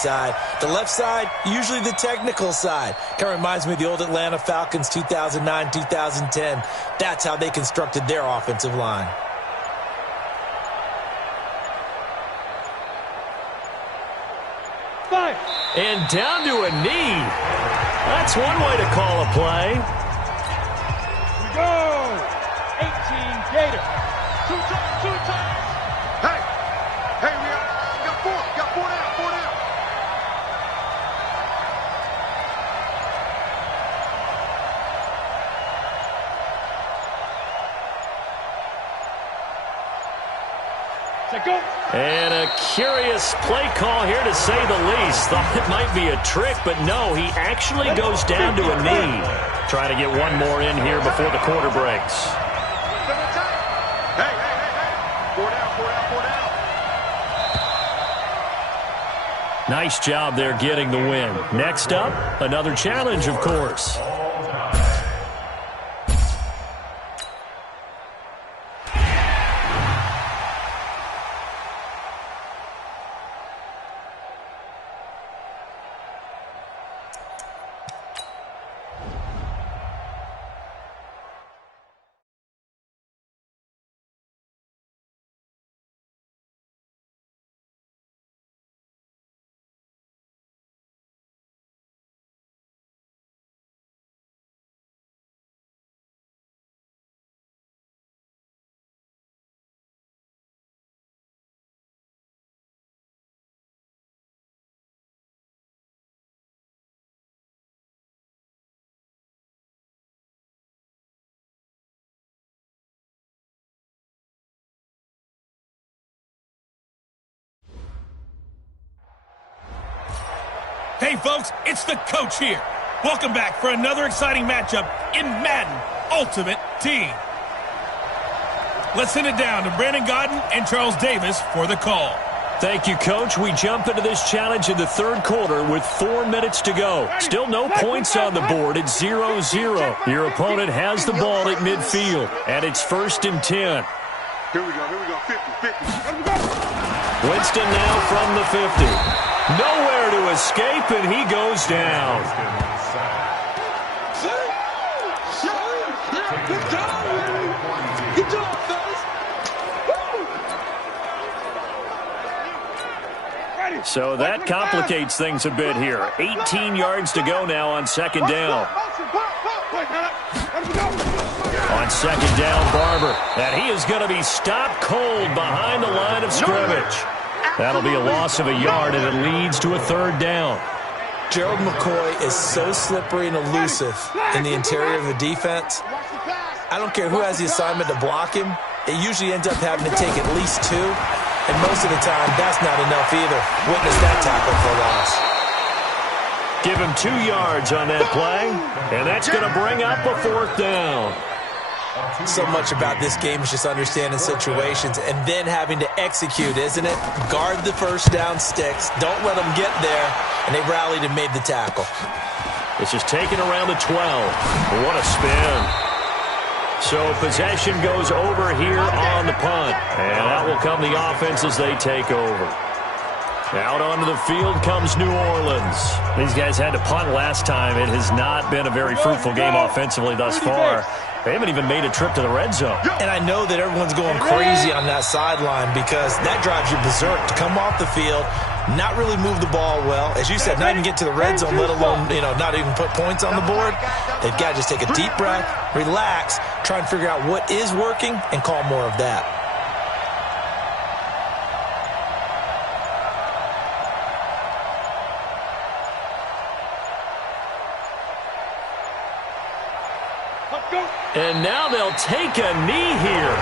side. The left side, usually the technical side. Kind of reminds me of the old Atlanta Falcons 2009, 2010. That's how they constructed their offensive line. And down to a knee. That's one way to call a play. Here we go. 18 Gator. Two times. Hey, we got four down. Set, go. And a curious play call here, to say the least. Thought it might be a trick, but no, he actually goes down to a knee. Trying to get one more in here before the quarter breaks. Hey. Four down. Nice job there getting the win. Next up, another challenge, of course. Hey, folks, it's the coach here. Welcome back for another exciting matchup in Madden Ultimate Team. Let's send it down to Brandon Godden and Charles Davis for the call. Thank you, Coach. We jump into this challenge in the third quarter with 4 minutes to go. Still no points on the board. It's 0-0. Your opponent has the ball at midfield, and it's 1st and 10. Here we go. 50. Winston now from the 50. Nowhere to escape, and he goes down. So that complicates things a bit here. 18 yards to go now on 2nd down. On 2nd down, Barber. And he is going to be stopped cold behind the line of scrimmage. That'll be a loss of a yard, and it leads to a 3rd down. Gerald McCoy is so slippery and elusive in the interior of a defense. I don't care who has the assignment to block him. It usually ends up having to take at least 2. And most of the time, that's not enough either. Witness that tackle for a loss. Give him 2 yards on that play, and that's going to bring up a 4th down. So much about this game is just understanding situations and then having to execute, isn't it? Guard the 1st down sticks. Don't let them get there. And they rallied and made the tackle. This is taken around the 12. What a spin. So possession goes over here on the punt. And out will come the offense as they take over. Out onto the field comes New Orleans. These guys had to punt last time. It has not been a very fruitful game offensively thus far. They haven't even made a trip to the red zone. And I know that everyone's going crazy on that sideline because that drives you berserk to come off the field, not really move the ball well. As you said, not even get to the red zone, let alone, not even put points on the board. They've got to just take a deep breath, relax, try and figure out what is working, and call more of that. And now they'll take a knee here.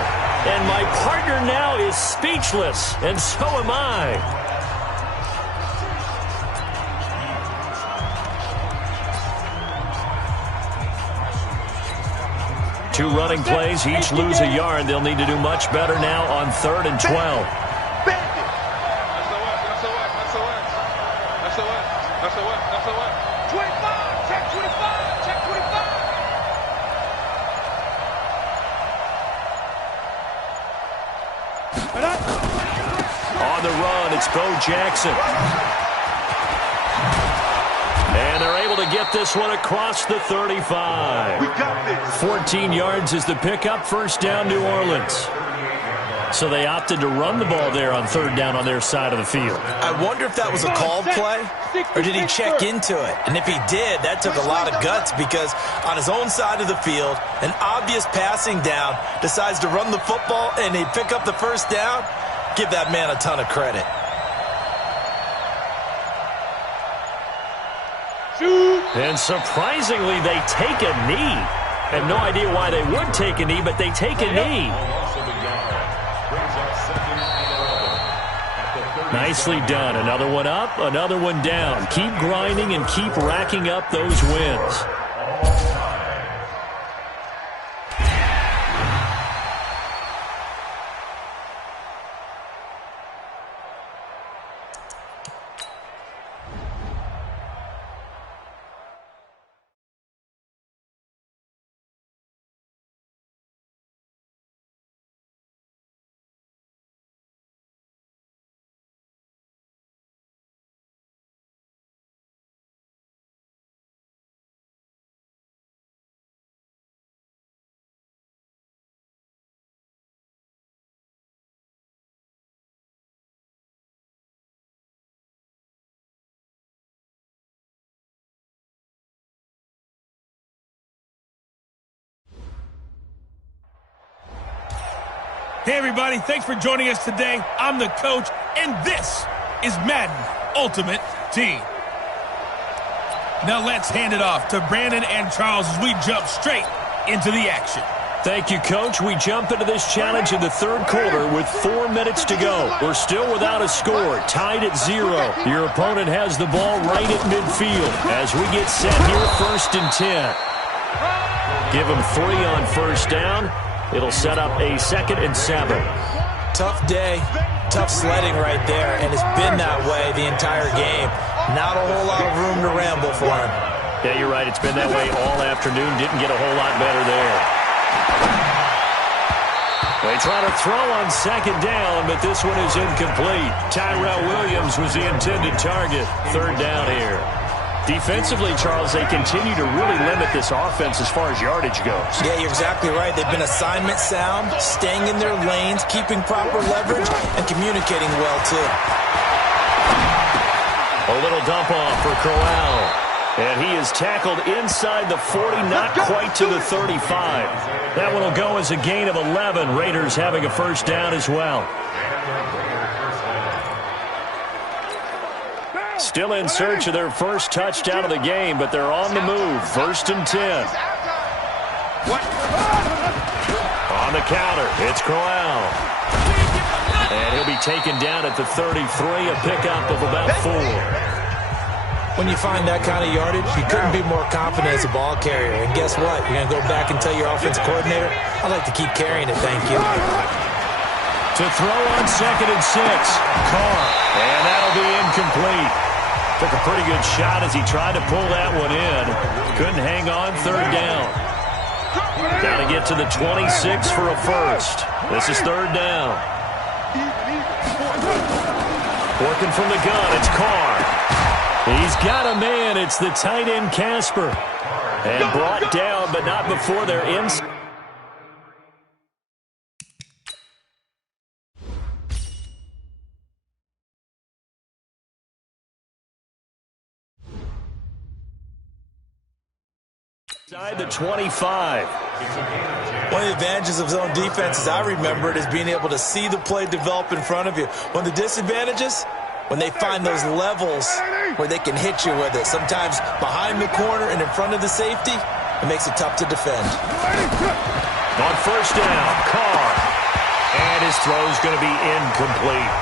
And my partner now is speechless, and so am I. Two running plays, each lose a yard. They'll need to do much better now on 3rd and 12. On the run, it's Bo Jackson. get this one across the 35. We got this. 14 yards is the pickup. First down, New Orleans. So they opted to run the ball there on third down on their side of the field. I wonder if that was a called play, or did he check into it? And if he did, that took a lot of guts, because on his own side of the field, an obvious passing down, decides to run the football, and they pick up the first down. Give that man a ton of credit. And surprisingly, they take a knee. I have no idea why they would take a knee, but they take a knee. Nicely done. Another one up, another one down. Keep grinding and keep racking up those wins. Hey, everybody. Thanks for joining us today. I'm the coach, and this is Madden Ultimate Team. Now let's hand it off to Brandon and Charles as we jump straight into the action. Thank you, Coach. We jump into this challenge in the third quarter with 4 minutes to go. We're still without a score, tied at 0. Your opponent has the ball right at midfield as we get set here, 1st and 10. Give them 3 on first down. It'll set up a 2nd and 7. Tough day, tough sledding right there, and it's been that way the entire game. Not a whole lot of room to ramble for him. Yeah, you're right. It's been that way all afternoon. Didn't get a whole lot better there. They try to throw on 2nd down, but this one is incomplete. Tyrell Williams was the intended target. 3rd down here. Defensively, Charles, they continue to really limit this offense as far as yardage goes. Yeah, you're exactly right. They've been assignment sound, staying in their lanes, keeping proper leverage, and communicating well, too. A little dump off for Crowell. And he is tackled inside the 40, not quite to the 35. That one will go as a gain of 11. Raiders having a first down as well. Still in search of their first touchdown of the game, but they're on the move. 1st and 10. On the counter, it's Crowell. And he'll be taken down at the 33, a pickup of about 4. When you find that kind of yardage, you couldn't be more confident as a ball carrier. And guess what? You're going to go back and tell your offensive coordinator, I'd like to keep carrying it, thank you. To throw on 2nd and 6. Carr. And that'll be incomplete. Took a pretty good shot as he tried to pull that one in. Couldn't hang on. 3rd down. Got to get to the 26 for a first. This is 3rd down. Working from the gun, it's Carr. He's got a man. It's the tight end, Casper. And brought down, but not before they're inside. Inside the 25. One of the advantages of zone defense, as I remember it, is being able to see the play develop in front of you. One of the disadvantages, when they find those levels where they can hit you with it. Sometimes behind the corner and in front of the safety, it makes it tough to defend. On first down, Carr. And his throw's going to be incomplete.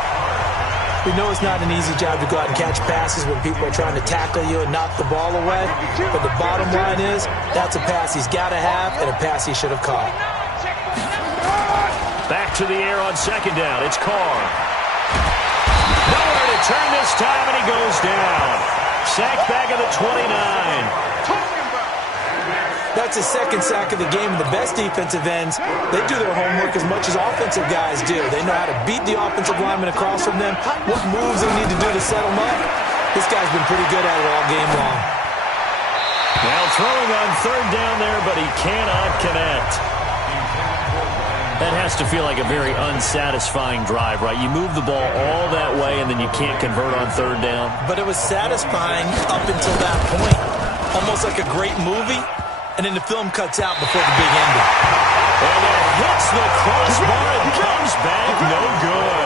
We know it's not an easy job to go out and catch passes when people are trying to tackle you and knock the ball away. But the bottom line is, that's a pass he's got to have and a pass he should have caught. Back to the air on 2nd down. It's Carr. Nowhere to turn this time, and he goes down. Sacked back at the 29. That's his 2nd sack of the game. And the best defensive ends, they do their homework as much as offensive guys do. They know how to beat the offensive lineman across from them, what moves they need to do to set them up. This guy's been pretty good at it all game long. Well, throwing on third down there, but he cannot connect. That has to feel like a very unsatisfying drive, right? You move the ball all that way, and then you can't convert on third down. But it was satisfying up until that point. Almost like a great movie, and then the film cuts out before the big ending. And it hits the crossbar and comes back no good.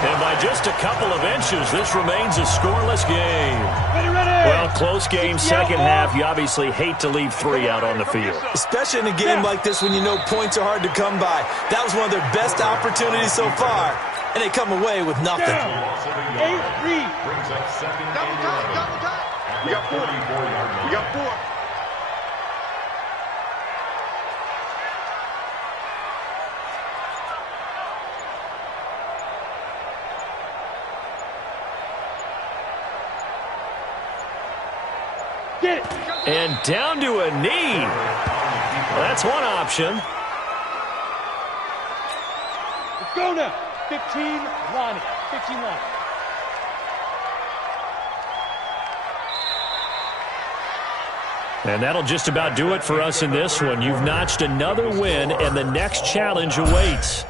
And by just a couple of inches, this remains a scoreless game. Well, close game, second half. You obviously hate to leave 3 out on the field. Especially in a game like this when you know points are hard to come by. That was one of their best opportunities so far, and they come away with nothing. 8-3. Brings up second. Double time. We got 4. We got 4. Get it. And down to a knee. Well, that's one option. Let's go now. 15, Lonnie. 15, Lonnie. And that'll just about do it for us in this one. You've notched another win, and the next challenge awaits.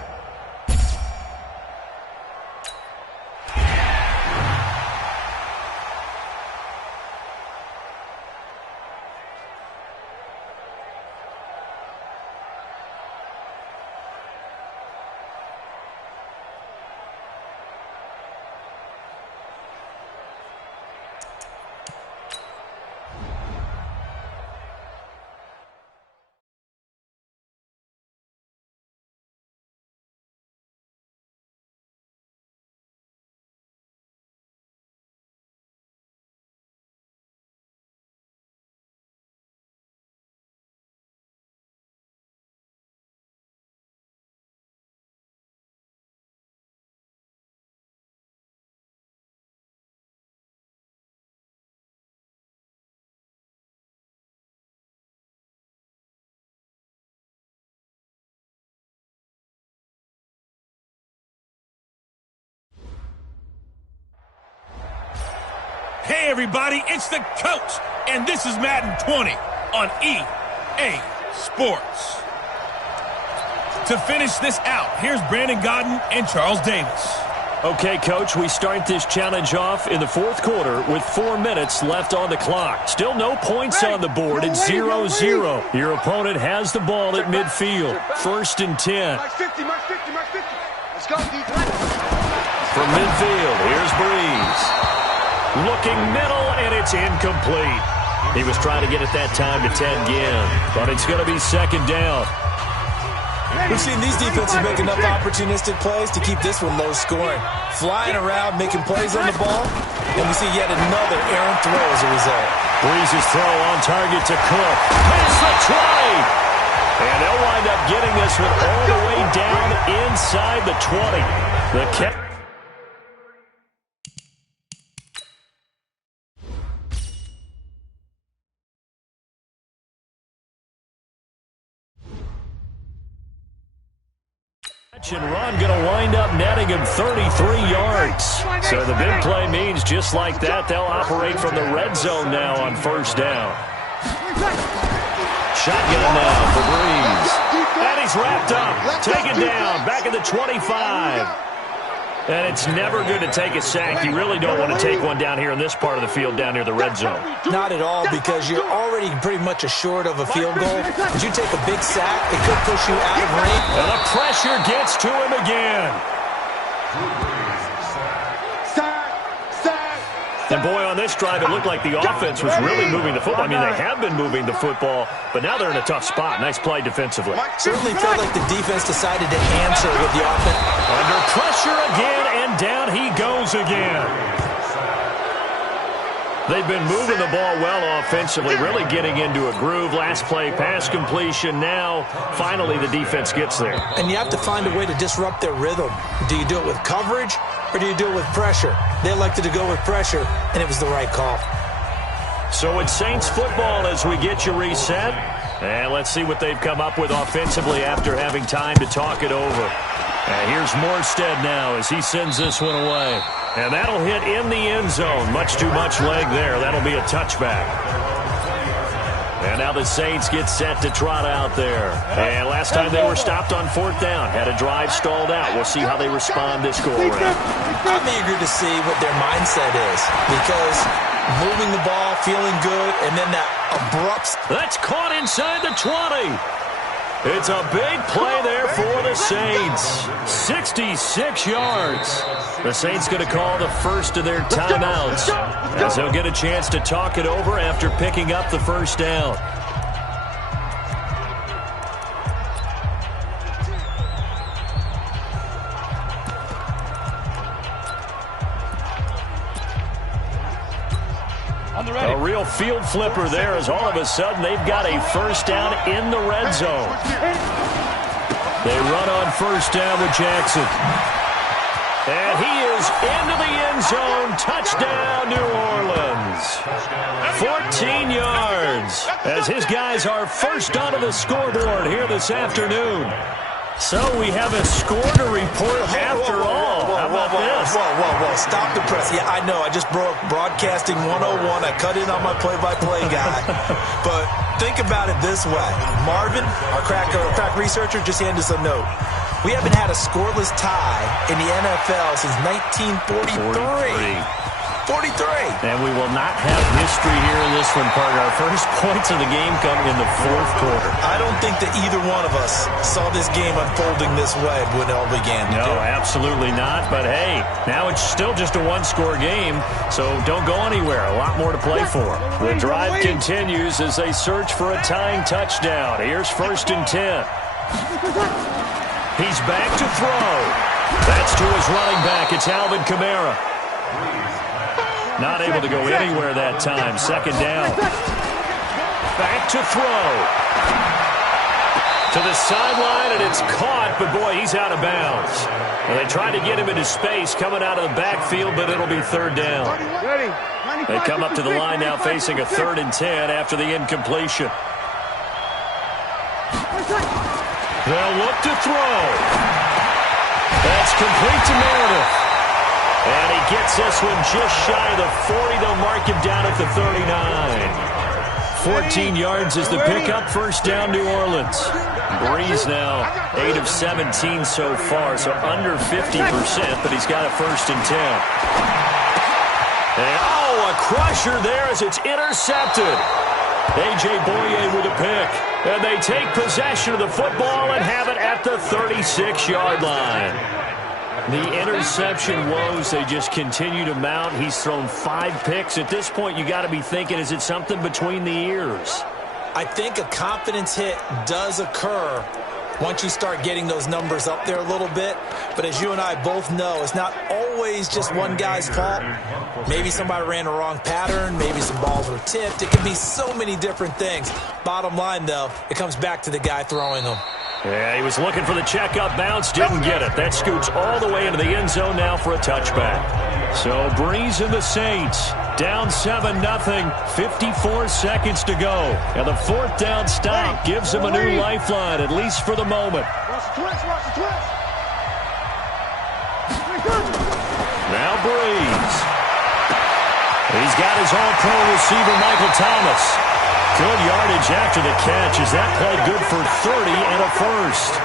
Hey, everybody, it's the coach, and this is Madden 20 on EA Sports. To finish this out, here's Brandon Godden and Charles Davis. Okay, Coach, we start this challenge off in the fourth quarter with 4 minutes left on the clock. Still no points on the board. It's 0-0. Your opponent has the ball at midfield. 1st and 10. Mark 50. Let's go, defense. From midfield, here's Breeze. Looking middle, and it's incomplete. He was trying to get it that time to Ted Ginn, but it's going to be 2nd down. We've seen these defenses make enough opportunistic plays to keep this one low scoring. Flying around, making plays on the ball, and we see yet another errant throw as a result. Breeze's throw on target to Cook. Pass the 20. And they'll wind up getting this one all the way down inside the 20. The catch. And run going to wind up netting him 33 yards. So the big play means just like that, they'll operate from the red zone now on 1st down. Shotgun now for Breeze. And he's wrapped up. Taken down. Back at the 25. And it's never good to take a sack. You really don't want to take one down here in this part of the field down near the red zone. Not at all, because you're already pretty much assured of a field goal. If you take a big sack, it could push you out of range. And the pressure gets to him again. And boy, on this drive, it looked like the offense was really moving the football. I mean, they have been moving the football, but now they're in a tough spot. Nice play defensively. Certainly felt like the defense decided to answer with the offense. Under pressure again, and down he goes again. They've been moving the ball well offensively, really getting into a groove. Last play, pass completion. Now, finally, the defense gets there. And you have to find a way to disrupt their rhythm. Do you do it with coverage, or do you do it with pressure? They elected to go with pressure, and it was the right call. So it's Saints football as we get you reset. And let's see what they've come up with offensively after having time to talk it over. And here's Morstead now as he sends this one away. And that'll hit in the end zone. Much too much leg there. That'll be a touchback. And now the Saints get set to trot out there. And last time they were stopped on 4th down, had a drive stalled out. We'll see how they respond this go-around. I'm eager to see what their mindset is, because moving the ball, feeling good, and then that abrupt... That's caught inside the 20. It's a big play there for the Saints. 66 yards. The Saints going to call the first of their timeouts, as they'll get a chance to talk it over after picking up the first down. A real field flipper there, as all of a sudden they've got a first down in the red zone. They run on first down with Jackson. And he is into the end zone. Touchdown, New Orleans. 14 yards, as his guys are first onto the scoreboard here this afternoon. So we have a score to report after all. How about this? Whoa. Stop the press. Yeah, I know. I just broke broadcasting 101. I cut in on my play-by-play guy. But think about it this way. Marvin, our crack researcher, just handed us a note. We haven't had a scoreless tie in the NFL since 1943. 43. And we will not have history here in this one, partner. Our first points of the game come in the 4th quarter. I don't think that either one of us saw this game unfolding this way when it all began. No, absolutely not. But, hey, now it's still just a one-score game, so don't go anywhere. A lot more to play for. The drive continues as they search for a tying touchdown. Here's 1st and 10. He's back to throw. That's to his running back. It's Alvin Kamara. Not able to go anywhere that time. 2nd down. Back to throw. To the sideline, and it's caught, but boy, he's out of bounds. And they tried to get him into space coming out of the backfield, but it'll be 3rd down. They come up to the line now facing a 3rd and 10 after the incompletion. They'll look to throw. That's complete to Meredith. And he gets this one just shy of the 40. They'll mark him down at the 39. 14 yards is the pickup. First down, New Orleans. Breeze now 8 of 17 so far, so under 50%, but he's got a 1st and 10. And, a crusher there as it's intercepted. A.J. Boye with a pick. And they take possession of the football and have it at the 36-yard line. The interception woes, they just continue to mount. He's thrown 5 picks. At this point, you got to be thinking, is it something between the ears? I think a confidence hit does occur once you start getting those numbers up there a little bit. But as you and I both know, it's not always just one guy's fault. Maybe somebody ran a wrong pattern. Maybe some balls were tipped. It can be so many different things. Bottom line, though, it comes back to the guy throwing them. Yeah, he was looking for the check-up bounce, didn't get it. That scoots all the way into the end zone now for a touchback. So Breeze and the Saints down 7-0, 54 seconds to go. And the 4th down stop gives them a new lifeline, at least for the moment. Now Breeze. He's got his all-pro receiver, Michael Thomas. Good yardage after the catch. Is that play good for 30 and a first?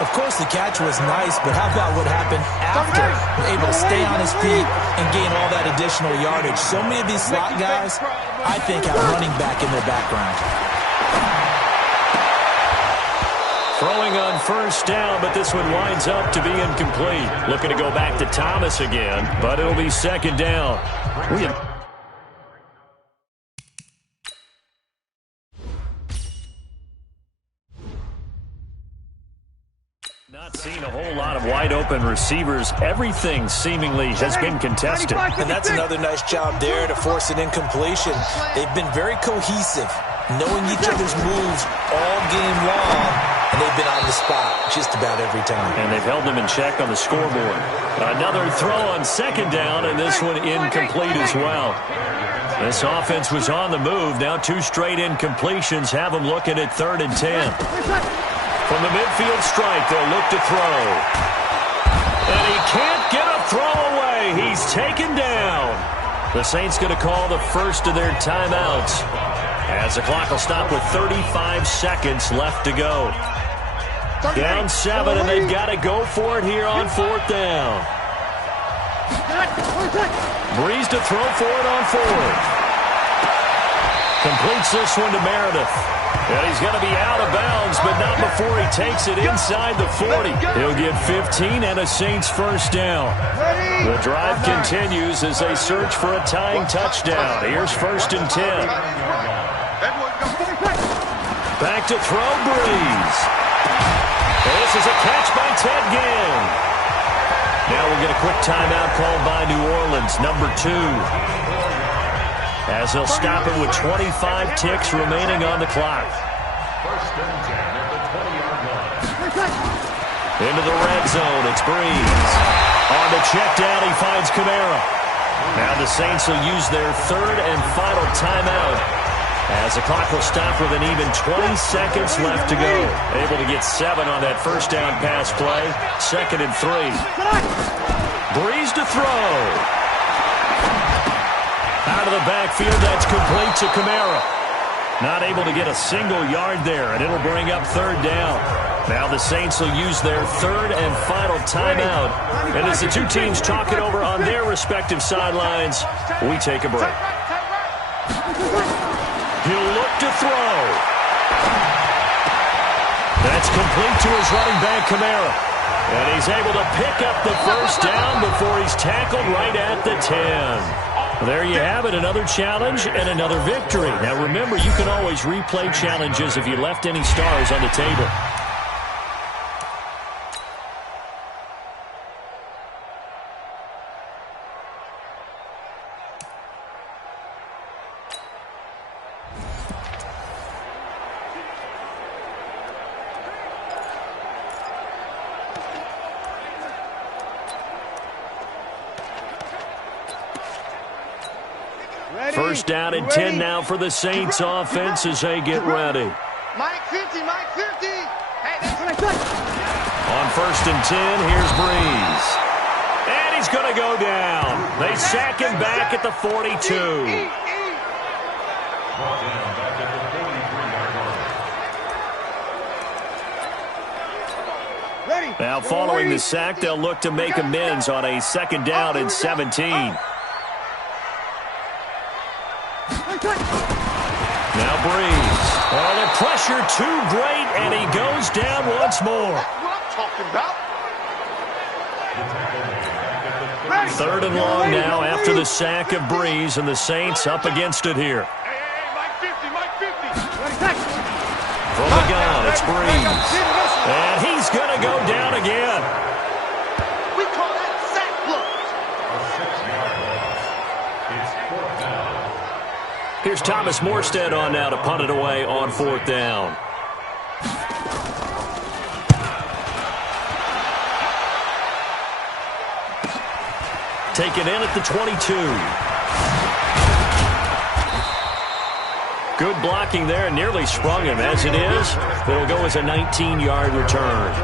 Of course, the catch was nice, but how about what happened after? Able to stay on his feet and gain all that additional yardage. So many of these slot guys, I think, have running back in their background. Throwing on first down, but this one winds up to be incomplete. Looking to go back to Thomas again, but it'll be 2nd down. Not seen a whole lot of wide-open receivers. Everything seemingly has been contested. And that's another nice job there to force an incompletion. They've been very cohesive, knowing each other's moves all game long, and they've been on the spot just about every time. And they've held them in check on the scoreboard. Another throw on 2nd down, and this one incomplete as well. This offense was on the move. Now 2 straight incompletions have them looking at 3rd and 10. From the midfield stripe, they'll look to throw. And he can't get a throw away. He's taken down. The Saints going to call the first of their timeouts As the clock will stop with 35 seconds left to go. Down 7, and they've got to go for it here on 4th down. Breeze to throw for it on 4th. Completes this one to Meredith. And he's going to be out of bounds, but not before he takes it inside the 40. He'll get 15 and a Saints first down. The drive continues as they search for a tying touchdown. Here's 1st and 10. Back to throw, Breeze. This is a catch by Ted Ginn. Now we'll get a quick timeout called by New Orleans, number 2. As they'll stop it with 25 ticks remaining on the clock. 1st and 10 at the 20-yard line. Into the red zone, it's Breeze. On the check down, he finds Kamara. Now the Saints will use their 3rd and final timeout, as the clock will stop with an even 20 seconds left to go. Able to get 7 on that 1st down pass play. 2nd and 3. Breeze to throw. Out of the backfield, that's complete to Kamara. Not able to get a single yard there, and it'll bring up 3rd down. Now the Saints will use their 3rd and final timeout. And as the two teams talk it over on their respective sidelines, we take a break. He'll look to throw. That's complete to his running back, Kamara. And he's able to pick up the 1st down before he's tackled right at the 10. There you have it, another challenge and another victory. Now remember, you can always replay challenges if you left any stars on the table. First down and 10 now for the Saints offense as they get ready. Mike 50, Mike 50. Hey, that's what I said. On 1st and 10, here's Breeze. And he's going to go down. They sack him back at the 42. Now following the sack, they'll look to make amends on a 2nd down and 17. Now Breeze. Oh, the pressure too great, and he goes down once more. That's what I'm talking about. 3rd and long now after the sack of Breeze, and the Saints up against it here. Hey, Mike 50, Mike 50. From the gun, it's Breeze. And he's going to go down again. We call that sack block. It's 4th down. Here's Thomas Morstead on now to punt it away on 4th down. Taken in at the 22. Good blocking there, and nearly sprung him. As it is, it'll go as a 19-yard return.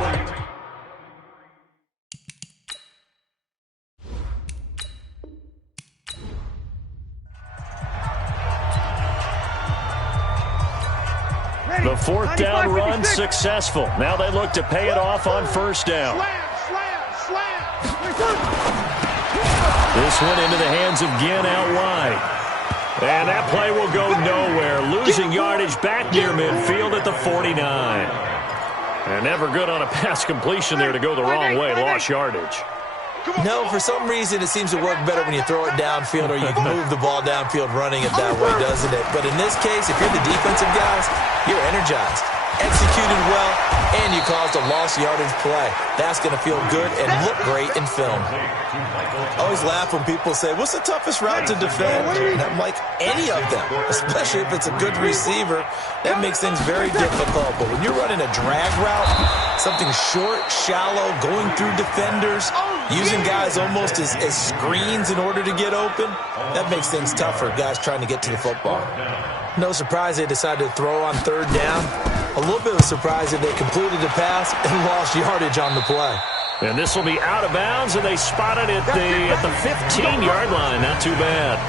The 4th down run successful. Now they look to pay it off on 1st down. This one into the hands of Ginn out wide. And that play will go nowhere. Losing yardage back near midfield at the 49. And never good on a pass completion there to go the wrong way. Lost yardage. No, for some reason it seems to work better when you throw it downfield or you move the ball downfield running it that way, doesn't it? But in this case, if you're the defensive guys, you're energized, executed well, and you caused a lost yardage play. That's going to feel good and look great in film. I always laugh when people say, what's the toughest route to defend? And I'm like, any of them, especially if it's a good receiver. That makes things very difficult. But when you're running a drag route, something short, shallow, going through defenders, using guys almost as screens in order to get open, that makes things tougher, guys trying to get to the football. No surprise they decided to throw on 3rd down. A little bit of a surprise that they completed the pass and lost yardage on the play. And this will be out of bounds, and they spotted it at the 15-yard line. Not too bad.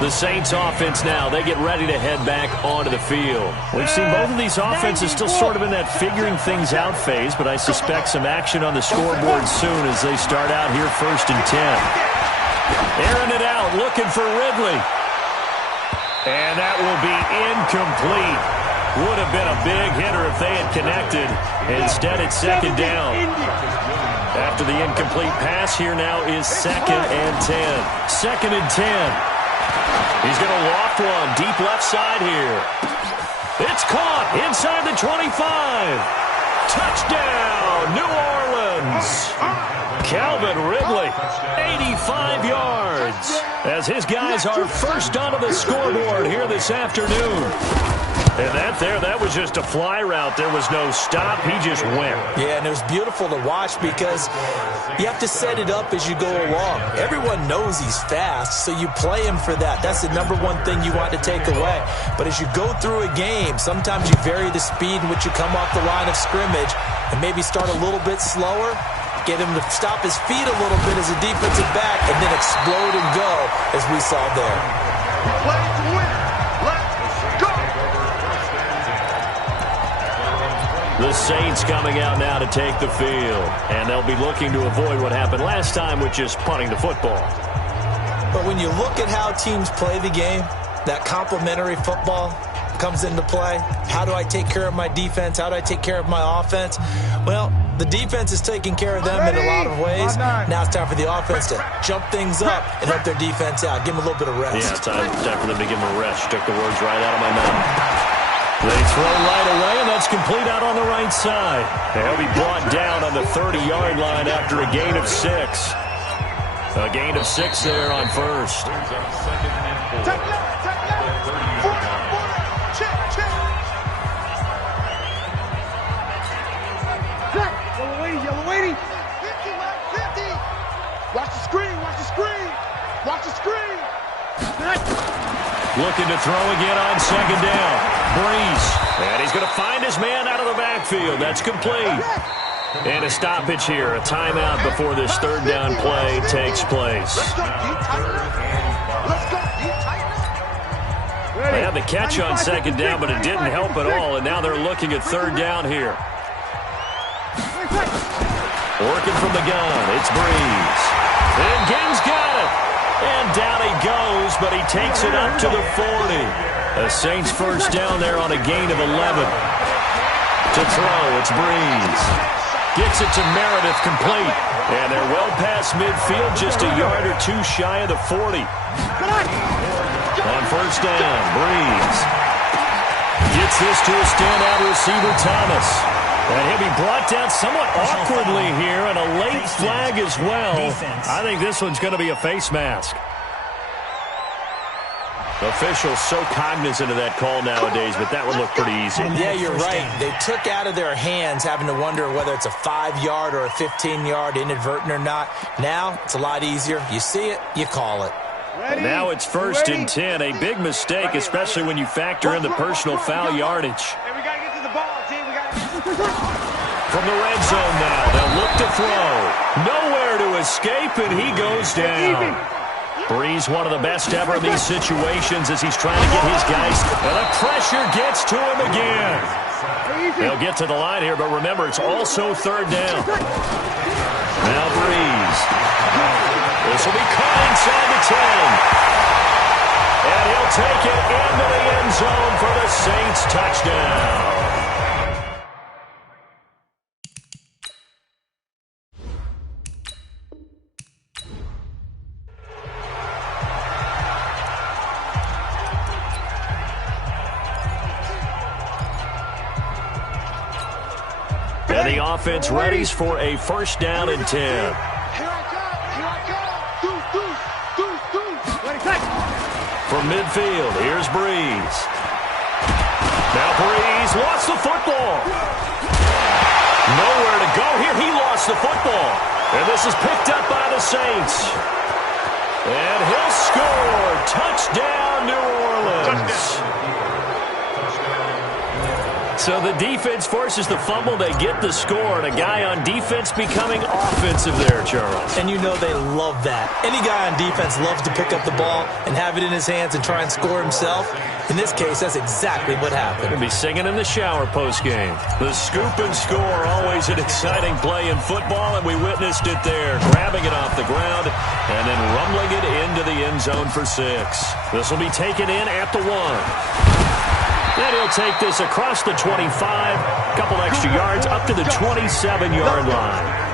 The Saints offense now, they get ready to head back onto the field. We've seen both of these offenses still sort of in that figuring things out phase, but I suspect some action on the scoreboard soon as they start out here 1st and 10. Airing it out, looking for Ridley. And that will be incomplete. Would have been a big hitter if they had connected. Instead, it's 2nd down. After the incomplete pass, here now is 2nd and 10. 2nd and 10. He's going to loft one deep left side here. It's caught inside the 25. Touchdown, New Orleans. Calvin Ridley, 85 yards. As his guys are first onto the scoreboard here this afternoon. And that was just a fly route. There was no stop. He just went. Yeah, and it was beautiful to watch because you have to set it up as you go along. Everyone knows he's fast, so you play him for that. That's the #1 thing you want to take away. But as you go through a game, sometimes you vary the speed in which you come off the line of scrimmage and maybe start a little bit slower, get him to stop his feet a little bit as a defensive back, and then explode and go, as we saw there. Play to win. Let's go. The Saints coming out now to take the field, and they'll be looking to avoid what happened last time, which is punting the football. But when you look at how teams play the game, that complementary football comes into play. How do I take care of my defense? How do I take care of my offense? Well, the defense is taking care of them in a lot of ways. Now it's time for the offense to jump things up and help their defense out. Give them a little bit of rest. Yeah, time for them to give them a rest. Took the words right out of my mouth. They throw right away, and that's complete out on the right side. They'll be brought down on the 30-yard line after a gain of 6. A gain of 6 there on first. Take left. Check. Yellow waiting. 50, Mike, 50. Watch the screen. Looking to throw again on 2nd down. Breeze. And he's going to find his man out of the backfield. That's complete. And a stoppage here. A timeout before this 3rd down play takes place. They had the catch on 2nd down, but it didn't help at all. And now they're looking at 3rd down here. Working from the gun. It's Breeze. And Ginn's got it. And down he goes, but he takes it up to the 40. A Saints 1st down there on a gain of 11. To throw, it's Breeze. Gets it to Meredith, complete. And they're well past midfield, just a yard or two shy of the 40. On 1st down, Breeze. Gets this to a standout receiver, Thomas. And he'll be brought down somewhat awkwardly here, and a late flag as well. I think this one's going to be a face mask. Officials so cognizant of that call nowadays, but that one looked pretty easy. Yeah, you're right. They took out of their hands having to wonder whether it's a 5-yard or a 15-yard, inadvertent or not. Now, it's a lot easier. You see it, you call it. And now it's 1st and 10. A big mistake, especially when you factor in the personal foul yardage. Hey, we got to get to the ball, team. We got to get to the ball. From the red zone now, they'll look to throw. Nowhere to escape, and he goes down. Breeze, one of the best ever in these situations as he's trying to get his guys. And the pressure gets to him again. They'll get to the line here, but remember, it's also 3rd down. Now Breeze. This will be caught inside the 10. And he'll take it into the end zone for the Saints touchdown. And the offense readies for a 1st down and 10. Here I come. From midfield, here's Breeze. Now Breeze lost the football. Nowhere to go here. He lost the football. And this is picked up by the Saints. And he'll score. Touchdown, New Orleans. So the defense forces the fumble. They get the score, and a guy on defense becoming offensive there, Charles. And you know they love that. Any guy on defense loves to pick up the ball and have it in his hands and try and score himself. In this case, that's exactly what happened. We'll be singing in the shower postgame. The scoop and score, always an exciting play in football, and we witnessed it there. Grabbing it off the ground and then rumbling it into the end zone for 6. This will be taken in at the 1. Then he'll take this across the 25, a couple extra yards up to the 27-yard line.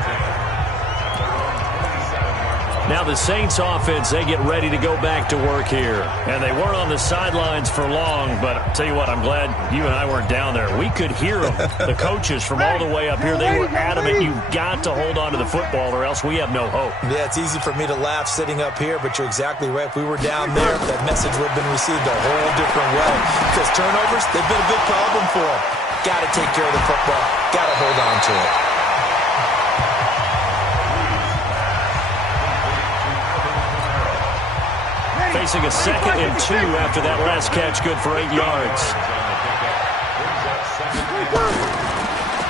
Now the Saints offense, they get ready to go back to work here. And they weren't on the sidelines for long, but I'll tell you what, I'm glad you and I weren't down there. We could hear them, the coaches from all the way up here. They were adamant, you've got to hold on to the football or else we have no hope. Yeah, it's easy for me to laugh sitting up here, but you're exactly right. If we were down there, that message would have been received a whole different way. Because turnovers, they've been a big problem for them. Got to take care of the football. Got to hold on to it. Facing a 2nd and 2 after that last catch, good for 8 yards.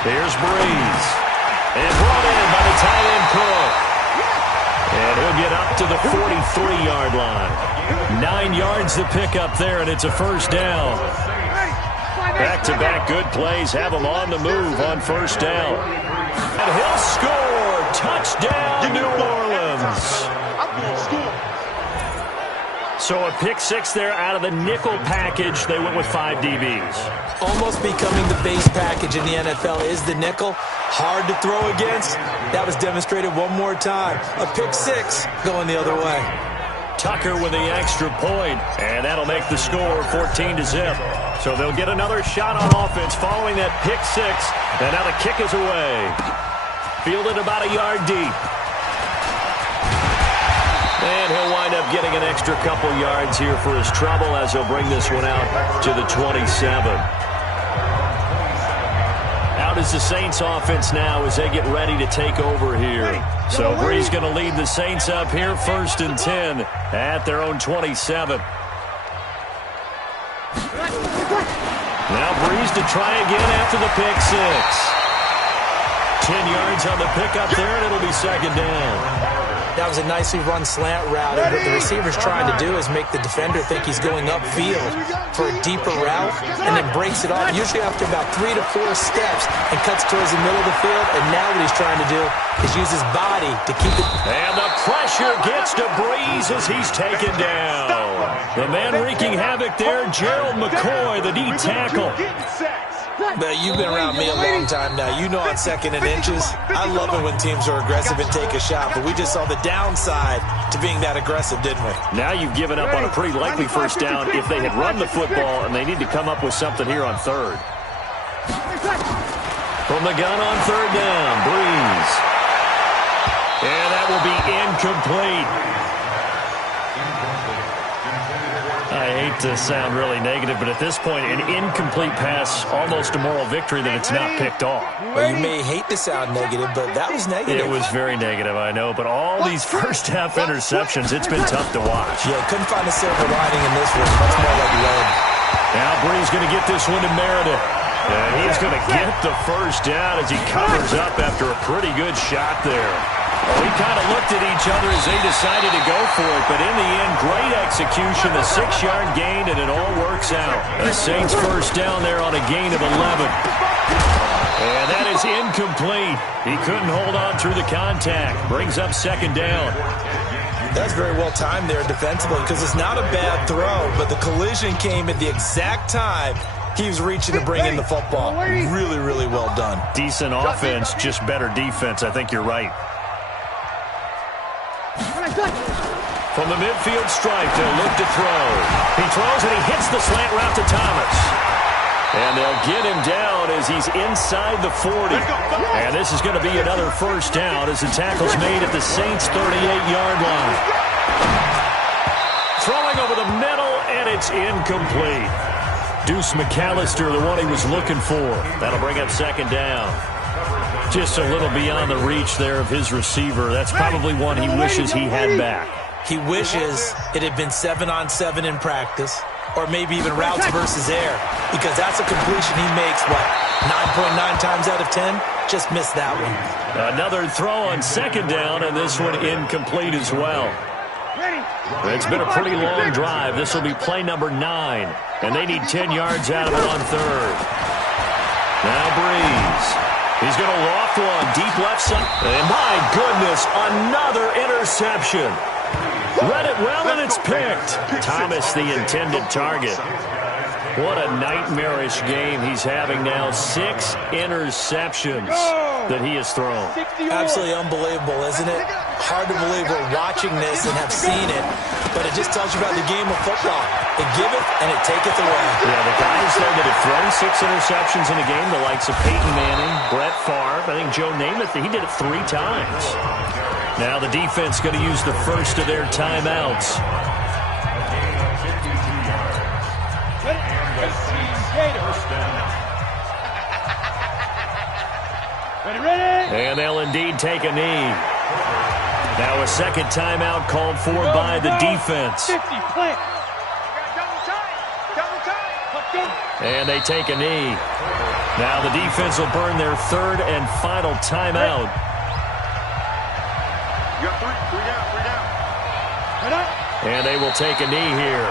Here's Breeze. And brought in by the tight end Cook. And he'll get up to the 43-yard line. 9 yards to pick up there, and it's a first down. Back-to-back good plays have him on the move on first down. And he'll score. Touchdown, New Orleans. So a pick 6 there out of the nickel package. They went with 5 DBs. Almost becoming the base package in the NFL is the nickel. Hard to throw against. That was demonstrated one more time. A pick 6 going the other way. Tucker with the extra point, and that'll make the score 14-0. So they'll get another shot on offense following that pick 6. And now the kick is away. Fielded about a yard deep. And he'll wind up getting an extra couple yards here for his trouble as he'll bring this one out to the 27. Out is the Saints offense now as they get ready to take over here. So Breeze going to lead the Saints up here, 1st and 10 at their own 27. Now Breeze to try again after the pick 6. 10 yards on the pickup there, and it'll be 2nd down. That was a nicely run slant route, and what the receiver's trying to do is make the defender think he's going upfield for a deeper route, and then breaks it off, usually after about 3 to 4 steps, and cuts towards the middle of the field, and now what he's trying to do is use his body to keep it. And the pressure gets to Breeze as he's taken down. The man wreaking havoc there, Gerald McCoy, the D tackle. But you've been around me a long time now. You know on 2nd and inches, I love it when teams are aggressive and take a shot, but we just saw the downside to being that aggressive, didn't we? Now you've given up on a pretty likely first down if they had run the football, and they need to come up with something here on 3rd. From the gun on 3rd down, Breeze. And that will be incomplete. I hate to sound really negative, but at this point, an incomplete pass, almost a moral victory that it's not picked off. Well, you may hate to sound negative, but that was negative. It was very negative, I know, but all these first-half interceptions, it's been tough to watch. Yeah, couldn't find a silver lining in this one. Much more like lead. Now Bree's going to get this one to Meredith. And he's going to get the first down as he covers up after a pretty good shot there. Well, we kind of looked at each other as they decided to go for it, but in the end, great execution, a 6-yard gain, and it all works out. The Saints first down there on a gain of 11. And that is incomplete. He couldn't hold on through the contact. Brings up 2nd down. That's very well timed there defensively because it's not a bad throw, but the collision came at the exact time he was reaching to bring in the football. Really, really well done. Decent offense, just better defense. I think you're right. From the midfield stripe, they'll look to throw. He throws and he hits the slant route to Thomas. And they'll get him down as he's inside the 40. And this is going to be another first down as the tackle's made at the Saints' 38-yard line. Throwing over the middle, and it's incomplete. Deuce McAllister, the one he was looking for. That'll bring up 2nd down. Just a little beyond the reach there of his receiver. That's probably one he wishes he had back. He wishes it had been 7-on-7 in practice. or maybe even routes versus air, because that's a completion he makes, 9.9 times out of 10? Just missed that one. Another throw on second down, and this one incomplete as well. It's been a pretty long drive. This will be play number 9, and they need 10 yards out of it on third. Now Breeze. He's going to loft one deep left side. And my goodness, another interception. Read it well, and it's picked. Thomas, the intended target. What a nightmarish game he's having now. 6 interceptions that he has thrown. Absolutely unbelievable, isn't it? Hard to believe we're watching this and have seen it, but it just tells you about the game of football. It giveth and it taketh away. Yeah, the guys there that have thrown 6 interceptions in a game, the likes of Peyton Manning, Brett Favre, I think Joe Namath, he did it 3 times. Now the defense going to use the first of their timeouts. And they'll indeed take a knee. Now a second timeout called for by the defense. And they take a knee. Now the defense will burn their third and final timeout. You got 3 down. And they will take a knee here.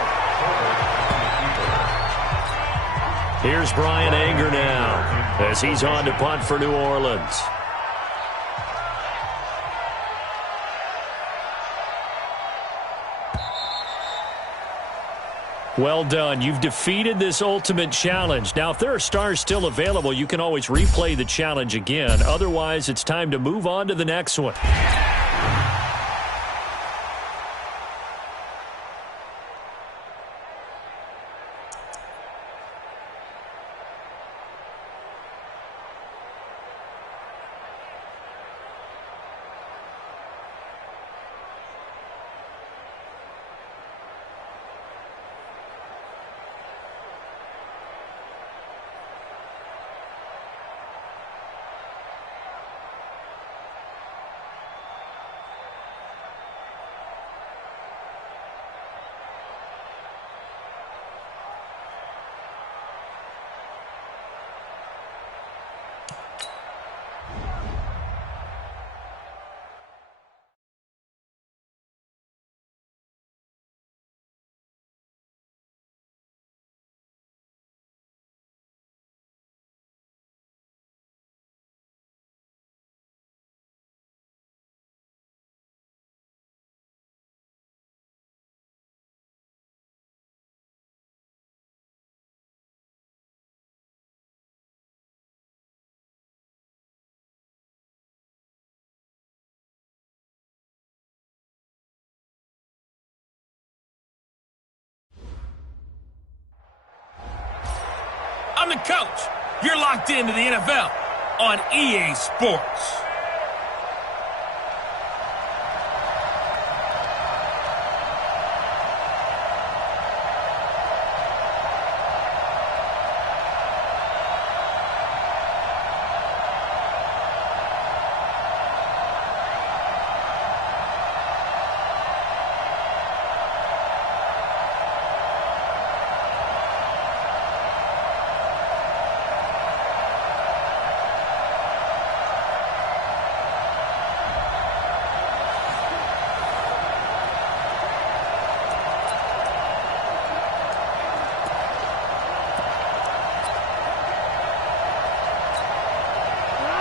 Here's Brian Anger now as he's on to punt for New Orleans. Well done. You've defeated this ultimate challenge. Now, if there are stars still available, you can always replay the challenge again. Otherwise, it's time to move on to the next one. I'm the coach. You're locked into the NFL on EA Sports.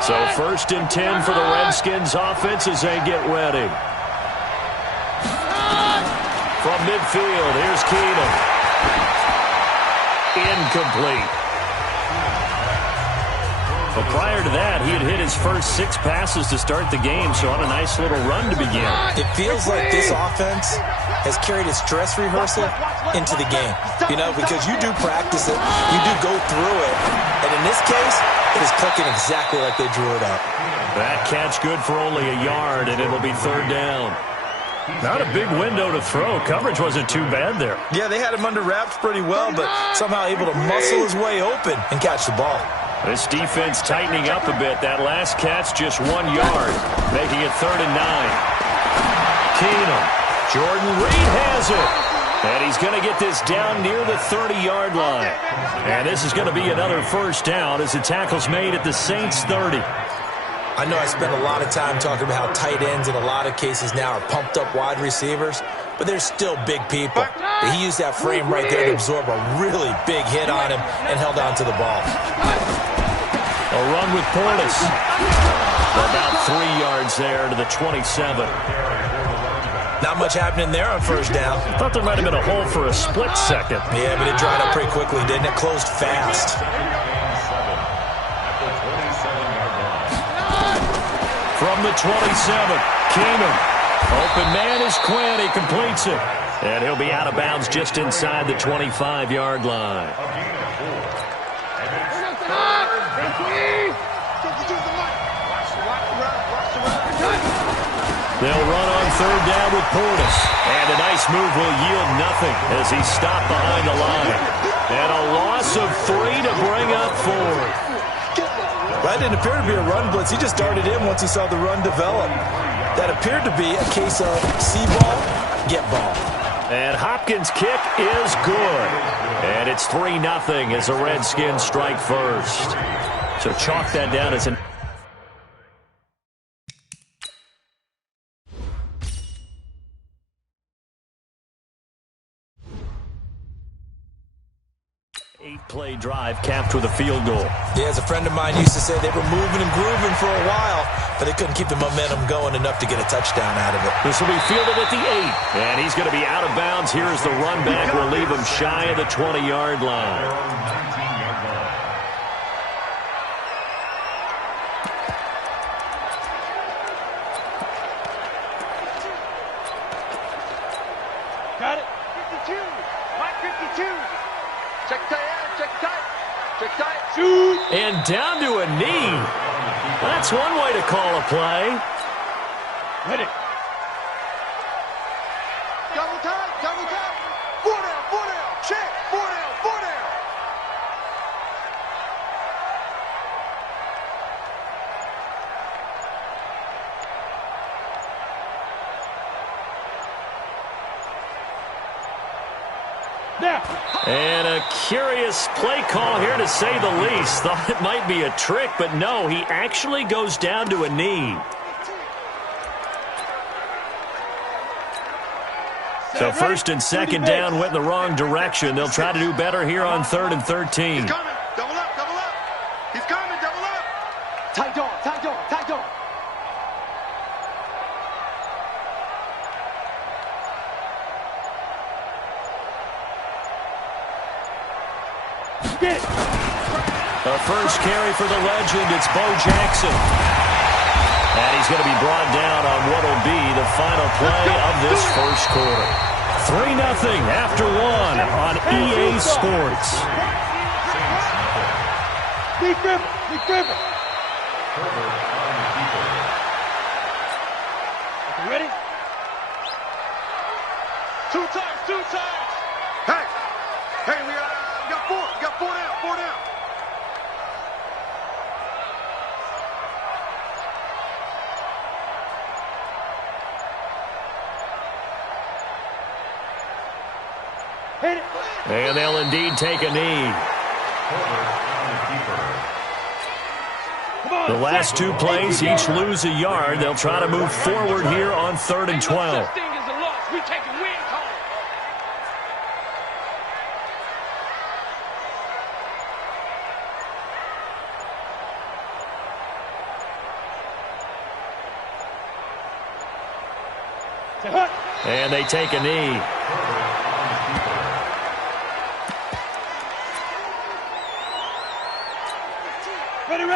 So 1st and 10 for the Redskins offense as they get ready. From midfield, here's Keenum. Incomplete. But prior to that, he had hit his first 6 passes to start the game, so on a nice little run to begin. It feels like this offense has carried its dress rehearsal into the game. You know, because you do practice it, you do go through it, and in this case, it is clicking exactly like they drew it up. That catch good for only a yard, and it'll be 3rd down. Not a big window to throw. Coverage wasn't too bad there. Yeah, they had him under wraps pretty well, but somehow able to muscle his way open and catch the ball. This defense tightening up a bit. That last catch just 1 yard, making it 3rd and 9. Keenum. Jordan Reed has it. And he's going to get this down near the 30-yard line. And this is going to be another first down as the tackle's made at the Saints' 30. I know I spent a lot of time talking about how tight ends in a lot of cases now are pumped up wide receivers, but they're still big people. He used that frame right there to absorb a really big hit on him and held on to the ball. A run with Portis. About 3 yards there to the 27. Not much happening there on first down. I thought there might have been a hole for a split second. Yeah, but it dried up pretty quickly, didn't it? Closed fast. From the 27, Keenum. Open man is Quinn. He completes it. And he'll be out of bounds just inside the 25-yard line. They'll run on third down with Portis. And a nice move will yield nothing as he's stopped behind the line. And a loss of 3 to bring up 4. That didn't appear to be a run blitz. He just darted in once he saw the run develop. That appeared to be a case of see ball, get ball. And Hopkins' kick is good. And it's 3-0 as the Redskins strike first. So chalk that down as an 8-play drive capped with a field goal. Yeah, as a friend of mine used to say, they were moving and grooving for a while, but they couldn't keep the momentum going enough to get a touchdown out of it. This will be fielded at the 8, and he's going to be out of bounds. Here is the run back. We'll leave him shy of the 20-yard line. Got it. 52. Mike 52. Check tight end. Check tight. Check tight. Shoot. And down to a knee. That's one way to call a play. Ready. Double time. Double time. 4 down. 4 down. Check. 4 down. 4 down. Now. And a curious play call here, to say the least. Thought it might be a trick, but no, he actually goes down to a knee. So first and second down went in the wrong direction. They'll try to do better here on 3rd and 13. He's coming. Double up. Double up. He's coming. Double up. Tight dog. Tight dog. Tight dog. The first carry for the legend, it's Bo Jackson. And he's going to be brought down on what will be the final play of this first quarter. 3-0 after 1 on EA Sports. Big River. Big River. Okay, ready? 2 times. 2 times. Hey. Hey, we got 4. We got 4 down. 4 down. And they'll indeed take a knee. The last 2 plays each lose a yard. They'll try to move forward here on 3rd and 12. And they take a knee.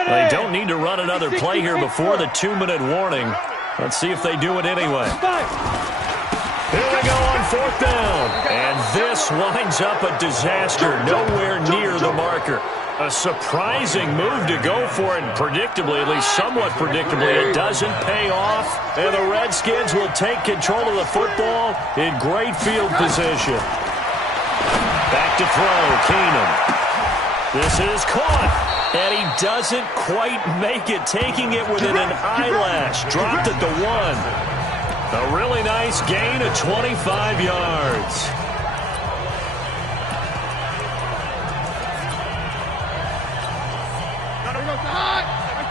They don't need to run another play here before the 2-minute warning. Let's see if they do it anyway. Here we go on 4th down. And this winds up a disaster, nowhere near the marker. A surprising move to go for it, and predictably, at least somewhat predictably, it doesn't pay off. And the Redskins will take control of the football in great field position. Back to throw, Keenum. This is caught. And he doesn't quite make it, taking it within an eyelash. Dropped at the 1. A really nice gain of 25 yards.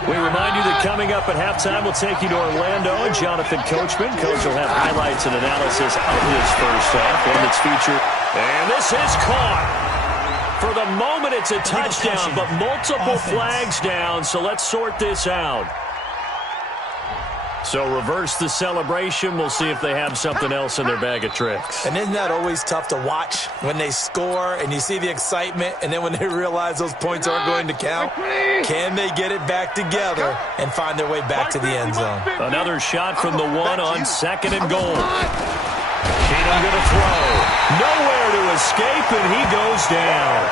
We remind you that coming up at halftime, we'll take you to Orlando and Jonathan Coachman. Coach will have highlights and analysis of his first half, one that's featured. And this is caught. For the moment, it's a touchdown, but multiple flags down, so let's sort this out. So reverse the celebration. We'll see if they have something else in their bag of tricks. And isn't that always tough to watch when they score and you see the excitement, and then when they realize those points aren't going to count? Can they get it back together and find their way back to the end zone? Another shot from the one on 2nd and goal. Keenum going to throw. Nowhere to escape, and he goes down.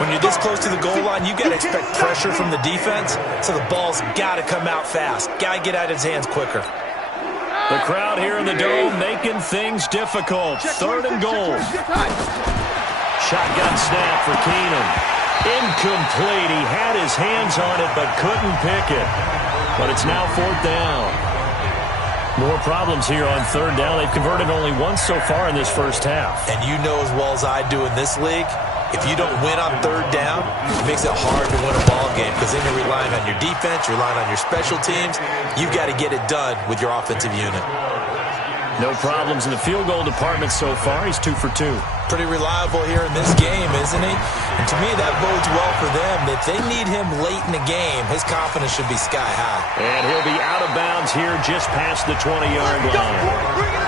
When you're this close to the goal line, you got to expect pressure from the defense, so the ball's got to come out fast. Got to get out of his hands quicker. The crowd here in the Dome making things difficult. 3rd and goal. Shotgun snap for Keenum. Incomplete. He had his hands on it but couldn't pick it. But it's now 4th down. More problems here on 3rd down. They've converted only once so far in this first half. And you know as well as I do in this league, if you don't win on 3rd down, it makes it hard to win a ball game because then you're relying on your defense, you're relying on your special teams. You've got to get it done with your offensive unit. No problems in the field goal department so far. He's 2 for 2. Pretty reliable here in this game, isn't he? And to me, that bodes well for them. If they need him late in the game, his confidence should be sky high. And he'll be out of bounds here just past the 20-yard line.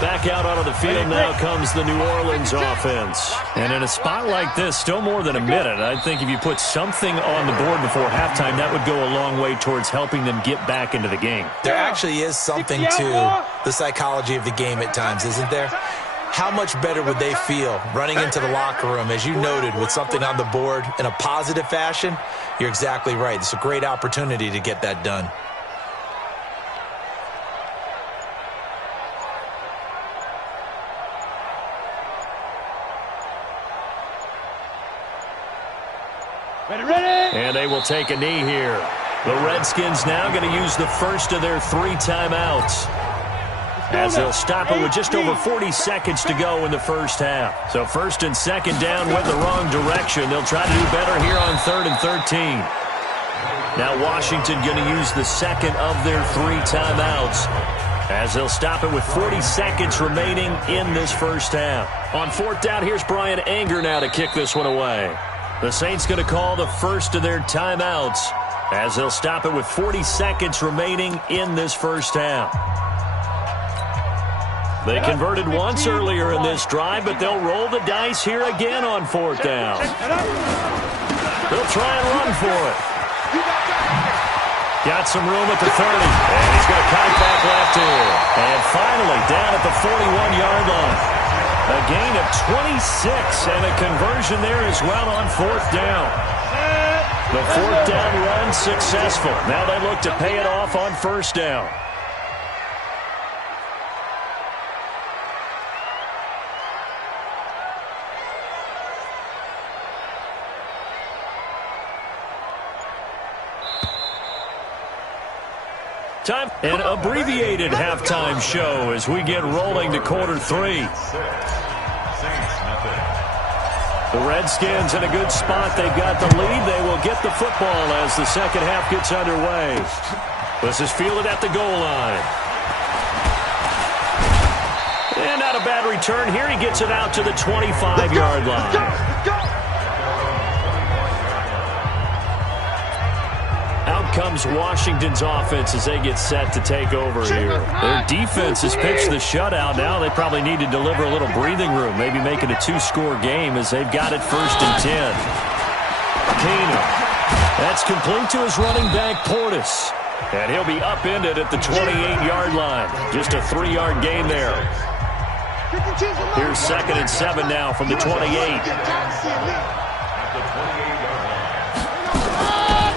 Back out onto the field now comes the New Orleans offense. And in a spot like this, still more than a minute, I think if you put something on the board before halftime, that would go a long way towards helping them get back into the game. There actually is something to the psychology of the game at times, isn't there? How much better would they feel running into the locker room, as you noted, with something on the board in a positive fashion? You're exactly right. It's a great opportunity to get that done. And they will take a knee here. The Redskins now going to use the first of their 3 timeouts, as they'll stop it with just over 40 seconds to go in the first half. So 1st and 2nd down went the wrong direction. They'll try to do better here on 3rd and 13. Now Washington going to use the 2nd of their 3 timeouts, as they'll stop it with 40 seconds remaining in this first half. On 4th down, here's Brian Anger now to kick this one away. The Saints going to call the first of their timeouts, as they'll stop it with 40 seconds remaining in this first half. They converted once earlier in this drive, but they'll roll the dice here again on 4th down. They'll try and run for it. Got some room at the 30, and he's going to cut it back left here. And finally, down at the 41-yard line. A gain of 26 and a conversion there as well on 4th down. The 4th down run successful. Now they look to pay it off on 1st down. Time an abbreviated halftime show as we get rolling to quarter 3. The Redskins in a good spot. They've got the lead. They will get the football as the second half gets underway. This is fielded at the goal line. And not a bad return here. He gets it out to the 25-yard line. Out comes Washington's offense as they get set to take over here. Their defense has pitched the shutout. Now they probably need to deliver a little breathing room, maybe make it a 2-score game as they've got it 1st and 10. Keenum. That's complete to his running back, Portis. And he'll be upended at the 28-yard line. Just a 3-yard gain there. Here's 2nd and 7 now from the 28.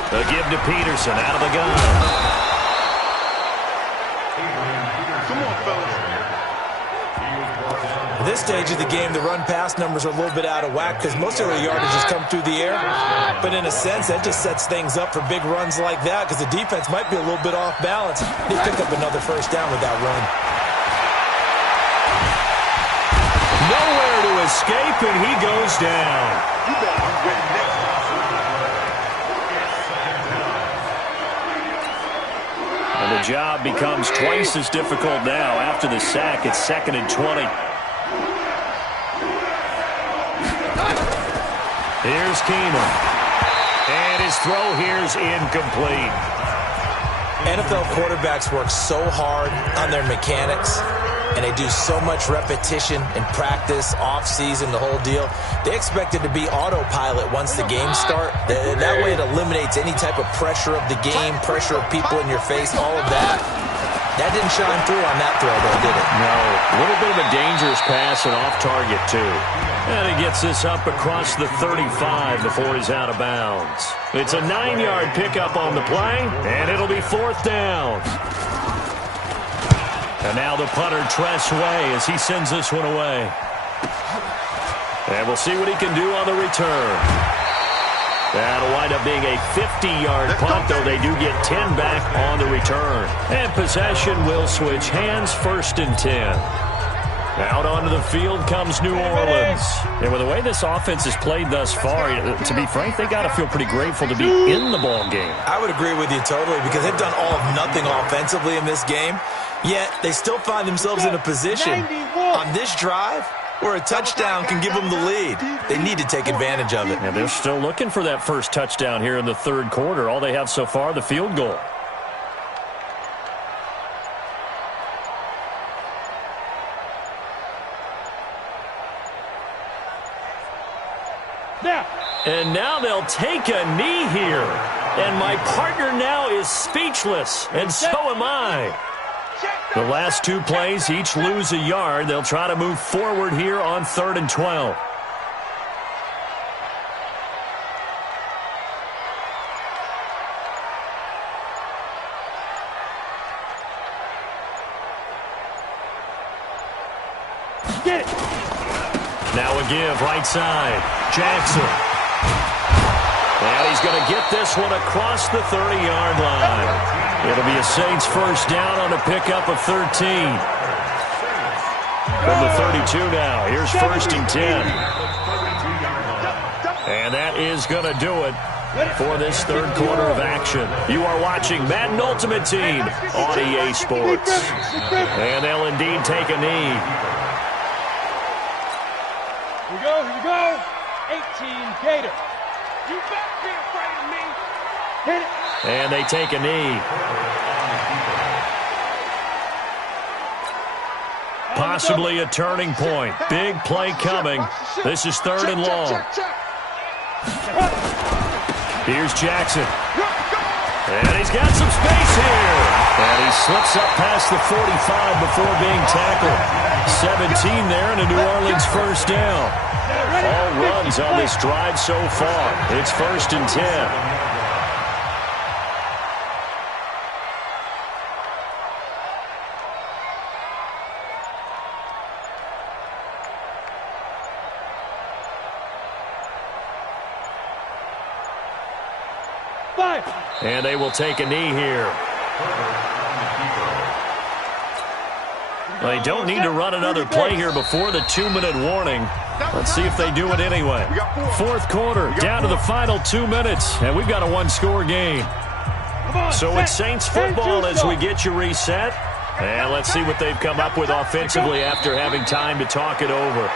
The give to Peterson out of the gun. Come on, fellas. At this stage of the game, the run-pass numbers are a little bit out of whack because most of their yardage has come through the air. But in a sense, that just sets things up for big runs like that because the defense might be a little bit off balance. They pick up another 1st down with that run. Nowhere to escape, and he goes down. You better be ready next time. And the job becomes twice as difficult now. After the sack, it's 2nd and 20. Here's Keenum. And his throw here's incomplete. NFL quarterbacks work so hard on their mechanics, and they do so much repetition in practice, off-season, the whole deal. They expect it to be autopilot once the games start. That way it eliminates any type of pressure of the game, pressure of people in your face, all of that. That didn't shine through on that throw, though, did it? No. A little bit of a dangerous pass and off target, too. And he gets this up across the 35 before he's out of bounds. It's a 9-yard pickup on the play, and it'll be 4th down. And now the punter, Tress Way, as he sends this one away. And we'll see what he can do on the return. That'll wind up being a 50-yard punt, though they do get 10 back on the return. And possession will switch hands, 1st and 10. Out onto the field comes New Orleans. And with the way this offense has played thus far, to be frank, they got to feel pretty grateful to be in the ball game. I would agree with you totally, because they've done all of nothing offensively in this game, yet they still find themselves in a position on this drive where a touchdown can give them the lead. They need to take advantage of it. And they're still looking for that first touchdown here in the 3rd quarter. All they have so far, the field goal. And now they'll take a knee here. And my partner now is speechless, and so am I. The last 2 plays each lose a yard. They'll try to move forward here on 3rd and 12. Get it. Now a give right side. Jackson. And he's going to get this one across the 30-yard line. It'll be a Saints first down on a pickup of 13. From the 32 now. Here's 1st and 10. And that is going to do it for this 3rd quarter of action. You are watching Madden Ultimate Team on EA Sports. And they'll indeed take a knee. Here we go, here we go. 18 Gator. You better be afraid of me. Hit it. And they take a knee. Possibly a turning point. Big play coming. This is 3rd and long. Here's Jackson. And he's got some space here. And he slips up past the 45 before being tackled. 17 there and a New Orleans first down. All runs on this drive so far. It's 1st and 10. And they will take a knee here. They don't need to run another play here before the 2-minute warning. Let's see if they do it anyway. 4th quarter, down to the final 2 minutes, and we've got a 1-score game. So it's Saints football as we get you reset. And let's see what they've come up with offensively after having time to talk it over.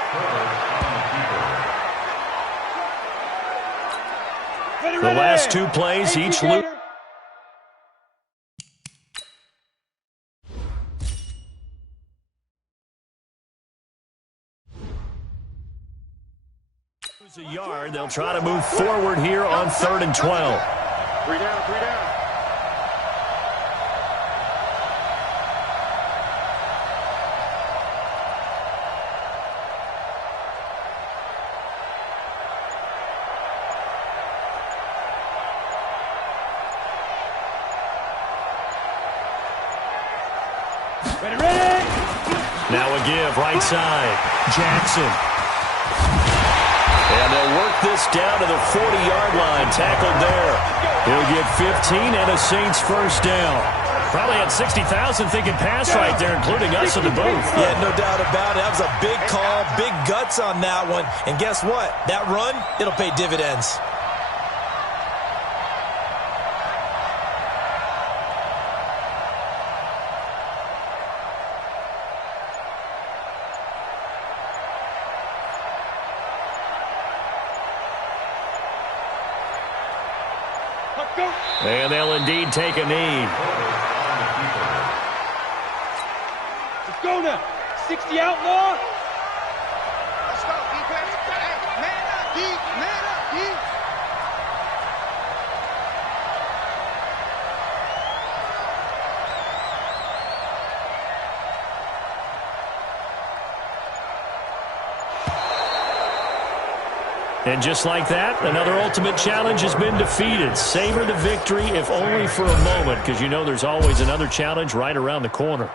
The last 2 plays, each lose a yard. They'll try to move forward here on 3rd and 12. 3 down, 3 down. Ready. Now a give, right side. Jackson. And they'll work this down to the 40-yard line, tackled there. He'll get 15 and a Saints first down. Probably had 60,000 thinking pass right there, including us in the booth. Yeah, no doubt about it. That was a big call, big guts on that one. And guess what? That run, it'll pay dividends. And they'll indeed take a knee. Let's go now. 60 outlaw. Let's go, defense. Hey, man up, D. Man up, D. And just like that, another ultimate challenge has been defeated. Savor the victory, if only for a moment, because you know there's always another challenge right around the corner.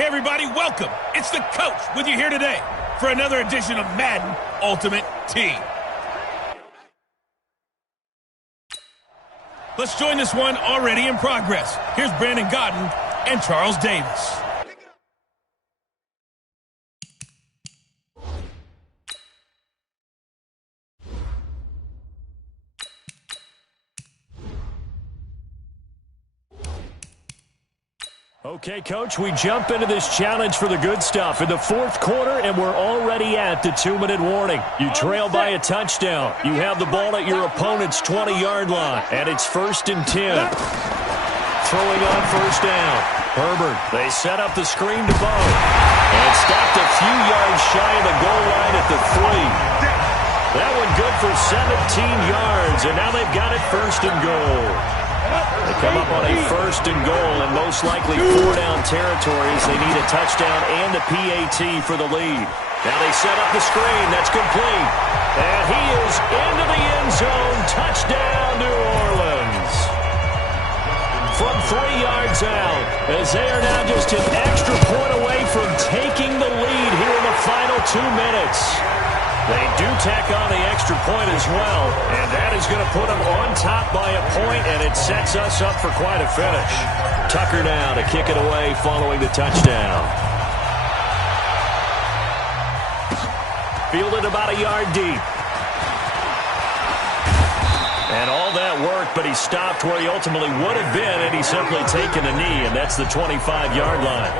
Hey, everybody, welcome. It's the coach with you here today for another edition of Madden Ultimate Team. Let's join this one already in progress. Here's Brandon Godden and Charles Davis. Okay, Coach, we jump into this challenge for the good stuff in the fourth quarter, and we're already at the 2-minute warning. You trail by a touchdown. You have the ball at your opponent's 20-yard line, and it's 1st and 10. Throwing on first down. Herbert, they set up the screen to Bo, and stopped a few yards shy of the goal line at the 3. That one good for 17 yards, and now they've got it 1st and goal. They come up on a 1st and goal, and most likely 4-down territories. They need a touchdown and a PAT for the lead. Now they set up the screen. That's complete. And he is into the end zone. Touchdown, New Orleans. From 3 yards out, as they are now just an extra point away from taking the lead here in the final 2 minutes. They do tack on the extra point as well, and that is going to put them on top by a point, and it sets us up for quite a finish. Tucker now to kick it away following the touchdown. Fielded about a yard deep. And all that work, but he stopped where he ultimately would have been, and he's simply taken a knee, and that's the 25-yard line.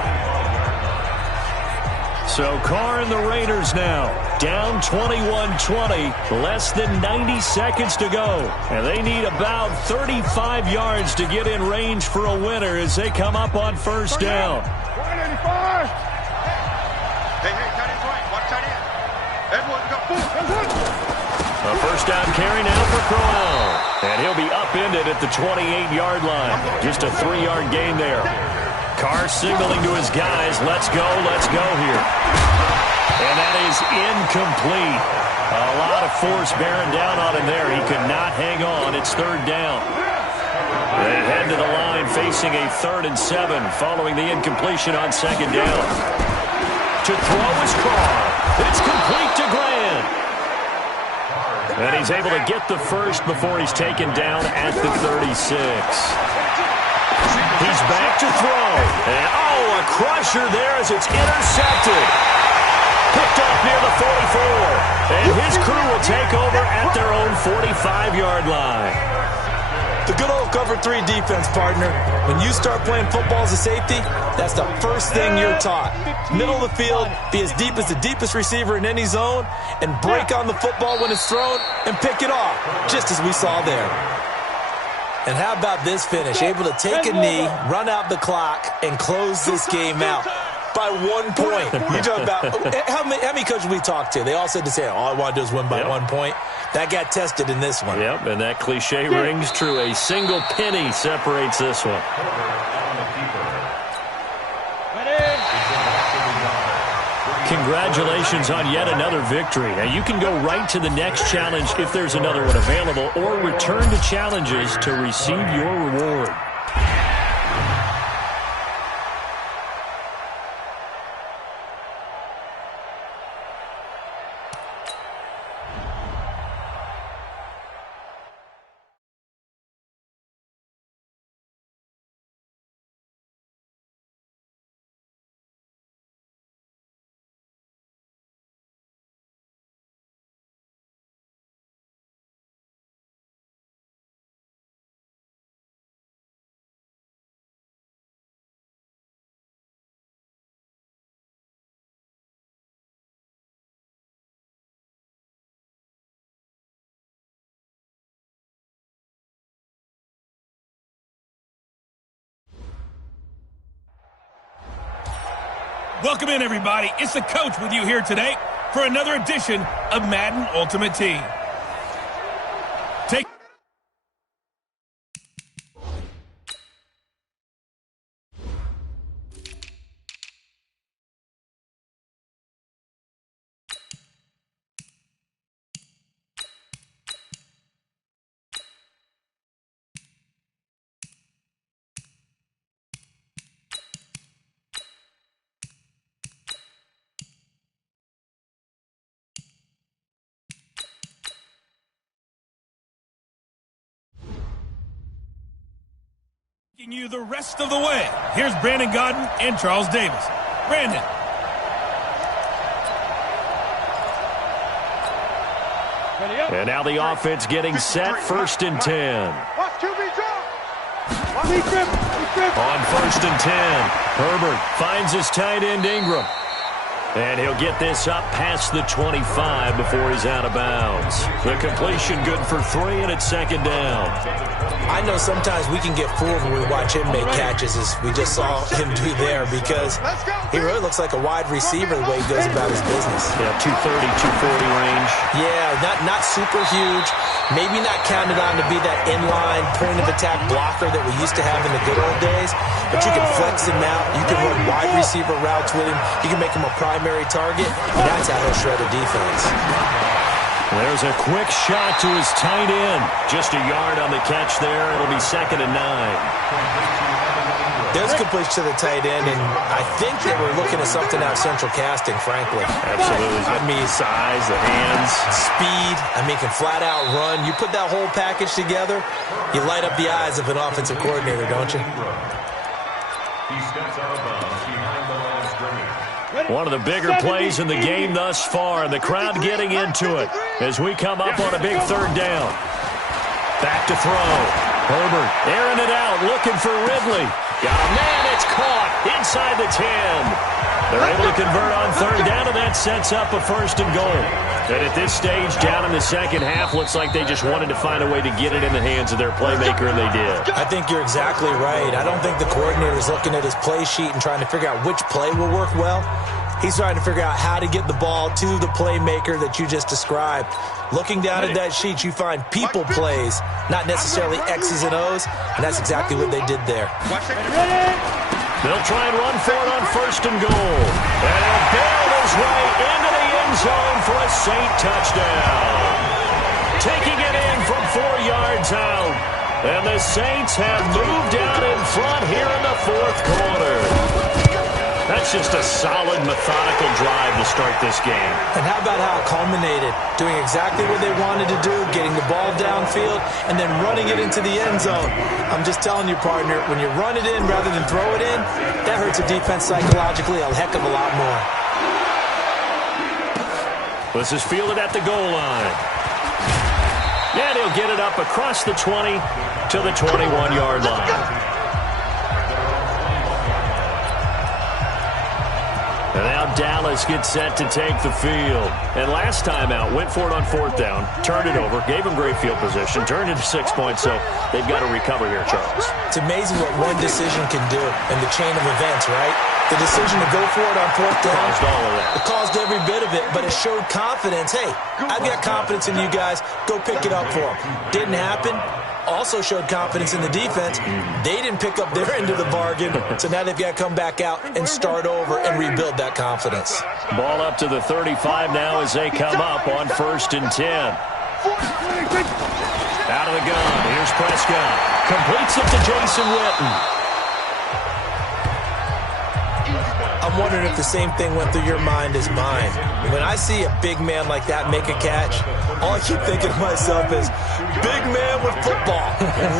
So Carr and the Raiders now down 21-20, less than 90 seconds to go. And they need about 35 yards to get in range for a winner as they come up on first down. 185. Hey, tight end's right. Watch tight end. Edwards got full. A first down carry now for Crowell. And he'll be upended at the 28-yard line. Just a 3-yard gain there. Carr signaling to his guys, let's go here. And that is incomplete. A lot of force bearing down on him there. He could not hang on. It's 3rd down. They head to the line facing a 3rd and 7 following the incompletion on 2nd down. To throw is Carr. It's complete to Grant. And he's able to get the first before he's taken down at the 36. He's back to throw. And, a crusher there as it's intercepted. Picked off near the 44. And his crew will take over at their own 45-yard line. The good old cover 3 defense, partner. When you start playing football as a safety, that's the first thing you're taught. Middle of the field, be as deep as the deepest receiver in any zone, and break on the football when it's thrown and pick it off, just as we saw there. And how about this finish? Able to take a knee, run out the clock, and close this game out by 1 point. You talk about how many coaches we talked to? They all said the same. All I want to do is win by 1 point. That got tested in this one. Yep, and that cliche rings true. A single penny separates this one. Congratulations on yet another victory. Now you can go right to the next challenge if there's another one available, or return to challenges to receive your reward. Welcome in, everybody. It's the coach with you here today for another edition of Madden Ultimate Team. Take Taking you the rest of the way. Here's Brandon Godden and Charles Davis. Brandon. And now the offense getting set, 1st and 10. On 1st and 10, Herbert finds his tight end Ingram. And he'll get this up past the 25 before he's out of bounds. The completion good for 3, and it's 2nd down. I know sometimes we can get fooled when we watch him make catches, as we just saw him do there, because he really looks like a wide receiver the way he goes about his business. Yeah, 230, 240 range. Yeah, not super huge. Maybe not counted on to be that inline point-of-attack blocker that we used to have in the good old days, but you can flex him out. You can run wide receiver routes with him. You can make him a primary target, and that's how he'll shred a defense. There's a quick shot to his tight end. Just a yard on the catch there. It'll be 2nd and 9. There's completion to the tight end, and I think that we're looking at something out central casting, frankly. Absolutely. I mean, size, the hands. Speed. I mean, can flat out run. You put that whole package together, you light up the eyes of an offensive coordinator, don't you? He steps out of bounds behind the line of scrimmage. One of the bigger plays in the game thus far, and the crowd getting into it as we come up on a big 3rd down. Back to throw. Herbert airing it out, looking for Ridley. Got a man, it's caught inside the 10. They're able to convert on 3rd down, and that sets up a 1st and goal. And at this stage, down in the 2nd half, looks like they just wanted to find a way to get it in the hands of their playmaker, and they did. I think you're exactly right. I don't think the coordinator's looking at his play sheet and trying to figure out which play will work well. He's trying to figure out how to get the ball to the playmaker that you just described. Looking down at that sheet, you find people plays, not necessarily X's and O's, and that's exactly what they did there. They'll try and run for it on 1st and goal. And he'll barrel his way into the end zone for a Saint touchdown. Taking it in from 4 yards out. And the Saints have moved out in front here in the 4th quarter. That's just a solid, methodical drive to start this game. And how about how it culminated? Doing exactly what they wanted to do, getting the ball downfield, and then running it into the end zone. I'm just telling you, partner, when you run it in rather than throw it in, that hurts a defense psychologically a heck of a lot more. This is fielded at the goal line. And he'll get it up across the 20 to the 21-yard line. And now Dallas gets set to take the field. And last time out, went for it on 4th down, turned it over, gave him great field position, turned it to 6 points, so they've got to recover here, Charles. It's amazing what one decision can do in the chain of events, right? The decision to go for it on 4th down. Caused all of that. It caused every bit of it, but it showed confidence. Hey, I've got confidence in you guys. Go pick it up for them. Didn't happen. Also showed confidence in the defense. They didn't pick up their end of the bargain, so now they've got to come back out and start over and rebuild that confidence. Ball up to the 35 now as they come up on 1st and 10. Out of the gun, here's Prescott. Completes it to Jason Witten. I'm wondering if the same thing went through your mind as mine. When I see a big man like that make a catch, all I keep thinking to myself is, big man with football.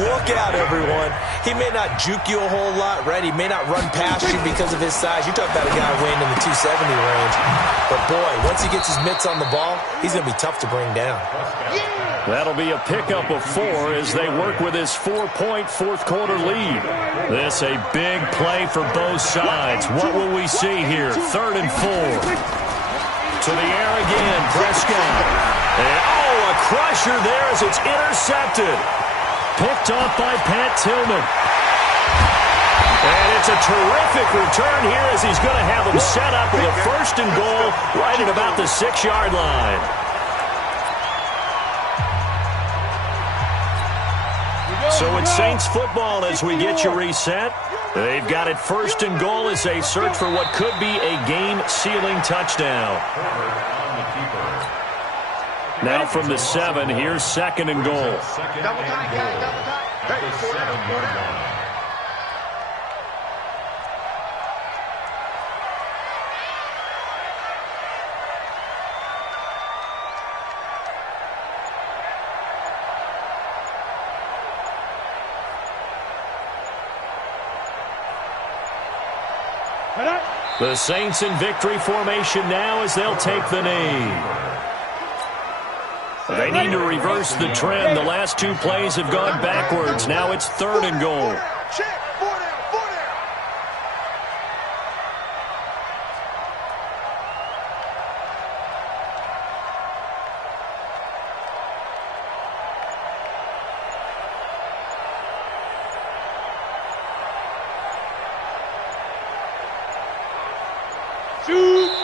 Look out, everyone. He may not juke you a whole lot, right? He may not run past you because of his size. You talk about a guy weighing in the 270 range. But, boy, once he gets his mitts on the ball, he's going to be tough to bring down. That'll be a pickup of 4 as they work with his 4-point 4th quarter lead. This a big play for both sides. What will we see here? 3rd and 4. To the air again, Prescott. And, a crusher there as it's intercepted. Picked off by Pat Tillman. And it's a terrific return here as he's going to have him set up with a 1st and goal right at about the 6-yard line. So it's Saints football as we get you reset. They've got it 1st and goal as they search for what could be a game-sealing touchdown. Now from the 7, here's 2nd and goal. Double tight, guys, double tight. Hey, 4 down, 4 down. The Saints in victory formation now as they'll take the knee. They need to reverse the trend. The last two plays have gone backwards. Now it's 3rd and goal.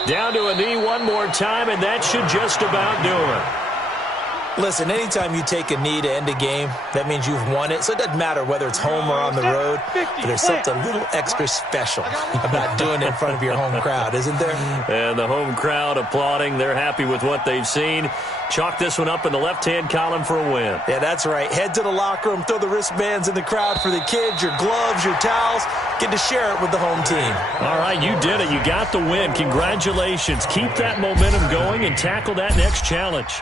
Down to a knee one more time, and that should just about do it. Listen, anytime you take a knee to end a game, that means you've won it. So it doesn't matter whether it's home or on the road, but there's something a little extra special about doing it in front of your home crowd, isn't there? And the home crowd applauding. They're happy with what they've seen. Chalk this one up in the left-hand column for a win. Yeah, that's right. Head to the locker room, throw the wristbands in the crowd for the kids, your gloves, your towels. Get to share it with the home team. All right, you did it. You got the win. Congratulations. Keep that momentum going and tackle that next challenge.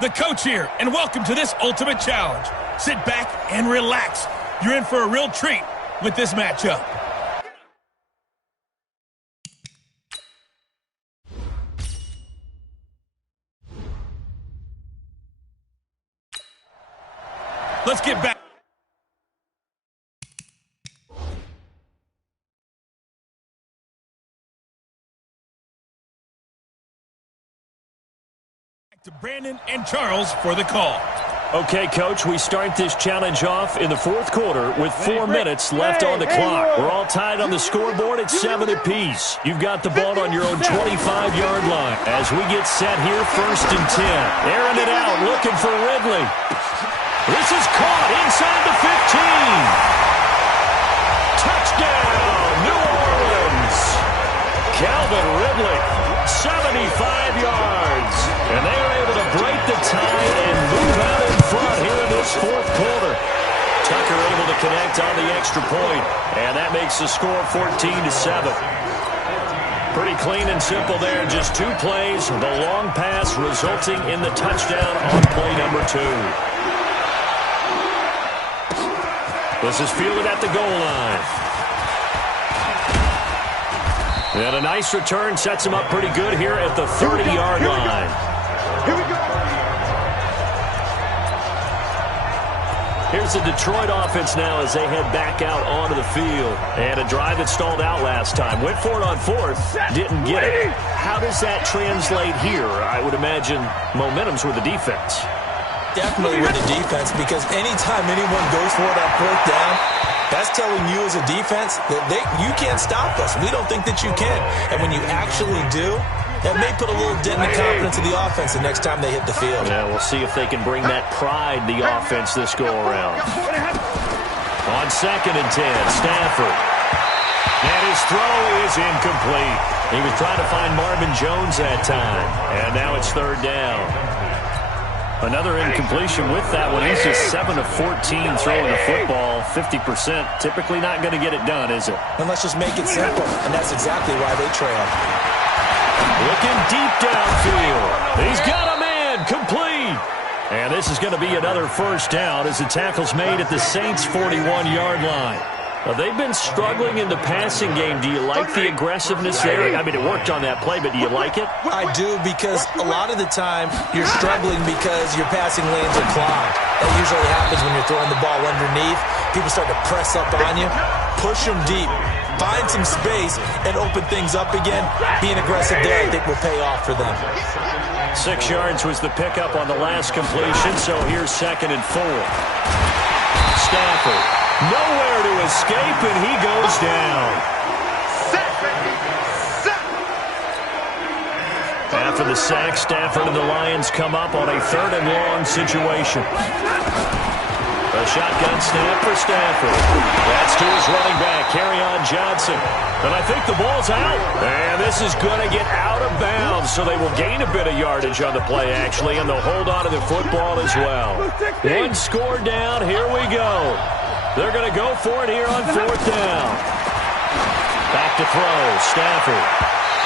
The coach here, and welcome to this Ultimate Challenge. Sit back and relax. You're in for a real treat with this matchup. Let's get back. To Brandon and Charles for the call. Okay, Coach, we start this challenge off in the 4th quarter with 4 minutes left on the clock. We're all tied on the scoreboard at 7 apiece. You've got the ball on your own 25-yard line. As we get set here, 1st and 10. Airing it out, looking for Ridley. This is caught inside the 15. Touchdown, New Orleans. Calvin Ridley, 75 yards. And they are able to break the tie and move out in front here in this 4th quarter. Tucker able to connect on the extra point, and that makes the score 14-7. Pretty clean and simple there. Just 2 plays. The long pass resulting in the touchdown on play number 2. This is fielded at the goal line. And a nice return sets him up pretty good here at the 30-yard line. Here we go. Here's the Detroit offense now as they head back out onto the field. And a drive that stalled out last time. Went for it on 4th, didn't get it. How does that translate here? I would imagine momentum's with the defense. Definitely with the defense, because anytime anyone goes for it on 4th down, that's telling you as a defense that you can't stop us. We don't think that you can. And when you actually do, that may put a little dent in the confidence of the offense the next time they hit the field. Yeah, we'll see if they can bring that pride, the offense, this go-around. On 2nd and 10, Stafford. And his throw is incomplete. He was trying to find Marvin Jones that time. And now it's 3rd down. Another incompletion with that one. He's just 7 of 14 throwing the football. 50%. Typically not going to get it done, is it? And let's just make it simple. And that's exactly why they trail. Looking deep downfield. He's got a man. Complete. And this is going to be another 1st down as the tackle's made at the Saints' 41-yard line. Now, they've been struggling in the passing game. Do you like the aggressiveness there? I mean, it worked on that play, but do you like it? I do, because a lot of the time you're struggling because your passing lanes are clogged. That usually happens when you're throwing the ball underneath. People start to press up on you. Push them deep. Find some space and open things up again. Being aggressive there, I think, will pay off for them. 6 yards was the pickup on the last completion, so here's 2nd and 4. Stafford Nowhere to escape, and he goes down. After the sack, Stafford and the Lions come up on a 3rd and long situation. A shotgun snap for Stafford. That's to his running back, Kerryon Johnson. And I think the ball's out. And this is going to get out of bounds, so they will gain a bit of yardage on the play, actually, and they'll hold on to the football as well. 1 score down. Here we go. They're going to go for it here on 4th down. Back to throw. Stafford.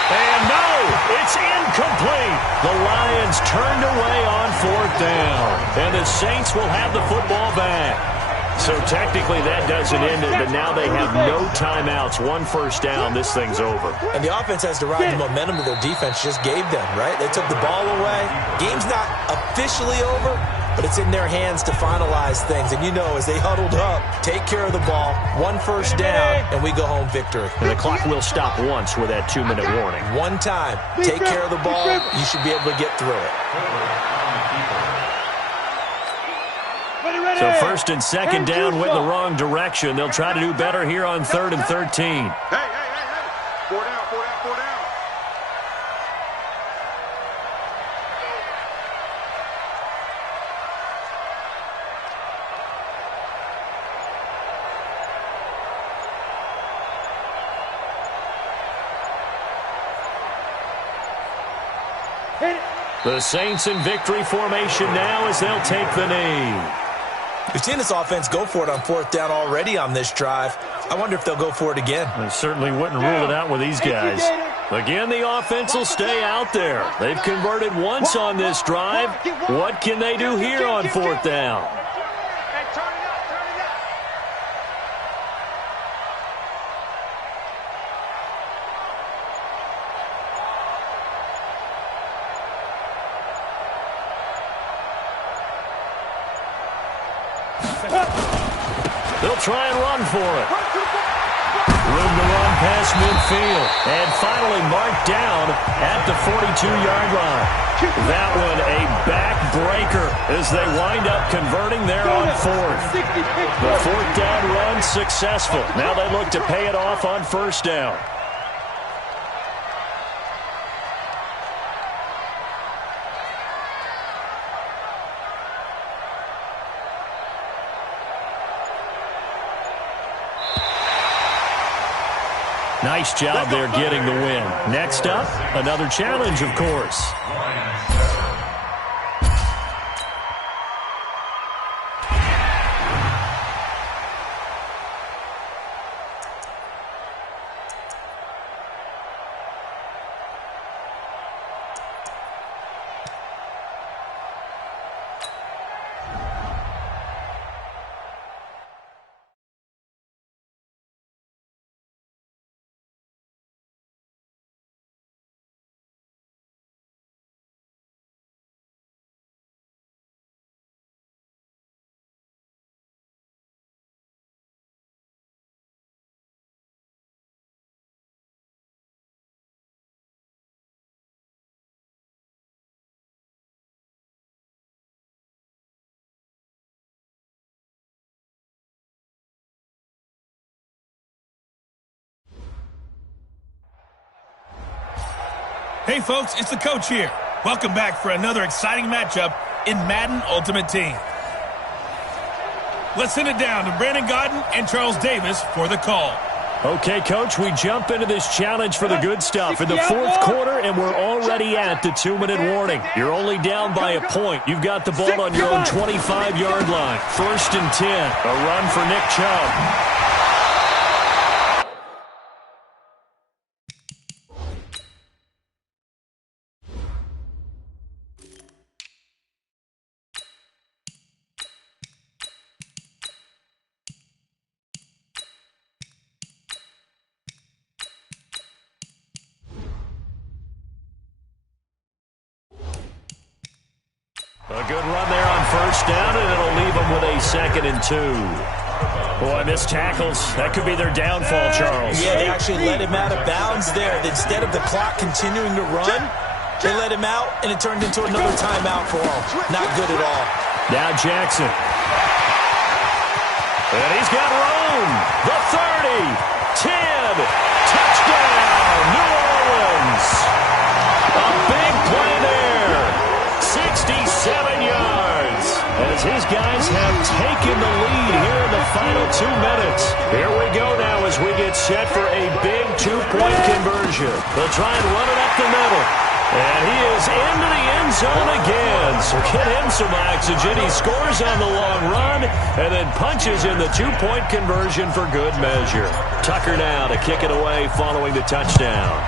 And no, it's incomplete. The Lions turned away on 4th down. And the Saints will have the football back. So technically that doesn't end it, but now they have no timeouts. 1 first down, this thing's over. And the offense has to ride the momentum that their defense just gave them, right? They took the ball away. Game's not officially over, but it's in their hands to finalize things. And you know, as they huddled up, take care of the ball, 1 first down, and we go home victory. And the clock will stop once with that 2-minute warning. 1 time, take care of the ball, you should be able to get through it. So 1st and 2nd down went in the wrong direction. They'll try to do better here on 3rd and 13. Hey. 4 down. The Saints in victory formation now as they'll take the knee. We've seen this offense go for it on 4th down already on this drive. I wonder if they'll go for it again. They certainly wouldn't rule it out with these guys. Again, the offense will stay out there. They've converted once on this drive. What can they do here on 4th down? They'll try and run for it. Room to run past midfield. And finally marked down at the 42-yard line. That one a backbreaker as they wind up converting there on 4th. The 4th down run successful. Now they look to pay it off on 1st down. Nice job there getting the win. Next up, another challenge, of course. Hey, folks, it's the coach here. Welcome back for another exciting matchup in Madden Ultimate Team. Let's send it down to Brandon Gaudin and Charles Davis for the call. Okay, Coach, we jump into this challenge for the good stuff in the 4th quarter, and we're already at the 2-minute warning. You're only down by a point. You've got the ball on your own 25-yard line. 1st and 10. A run for Nick Chubb. A good run there on 1st down, and it'll leave them with a 2nd and 2. Boy, missed tackles. That could be their downfall, Charles. Yeah, they actually let him out of bounds there. Instead of the clock continuing to run, they let him out, and it turned into another timeout for him. Not good at all. Now Jackson. And he's got room. The 30, 10, touchdown, New Orleans. A big play there, 67 yards. As his guys have taken the lead here in the final 2 minutes. Here we go now as we get set for a big 2-point conversion. They'll try and run it up the middle. And he is into the end zone again. So get him some oxygen. He scores on the long run and then punches in the 2-point conversion for good measure. Tucker now to kick it away following the touchdown.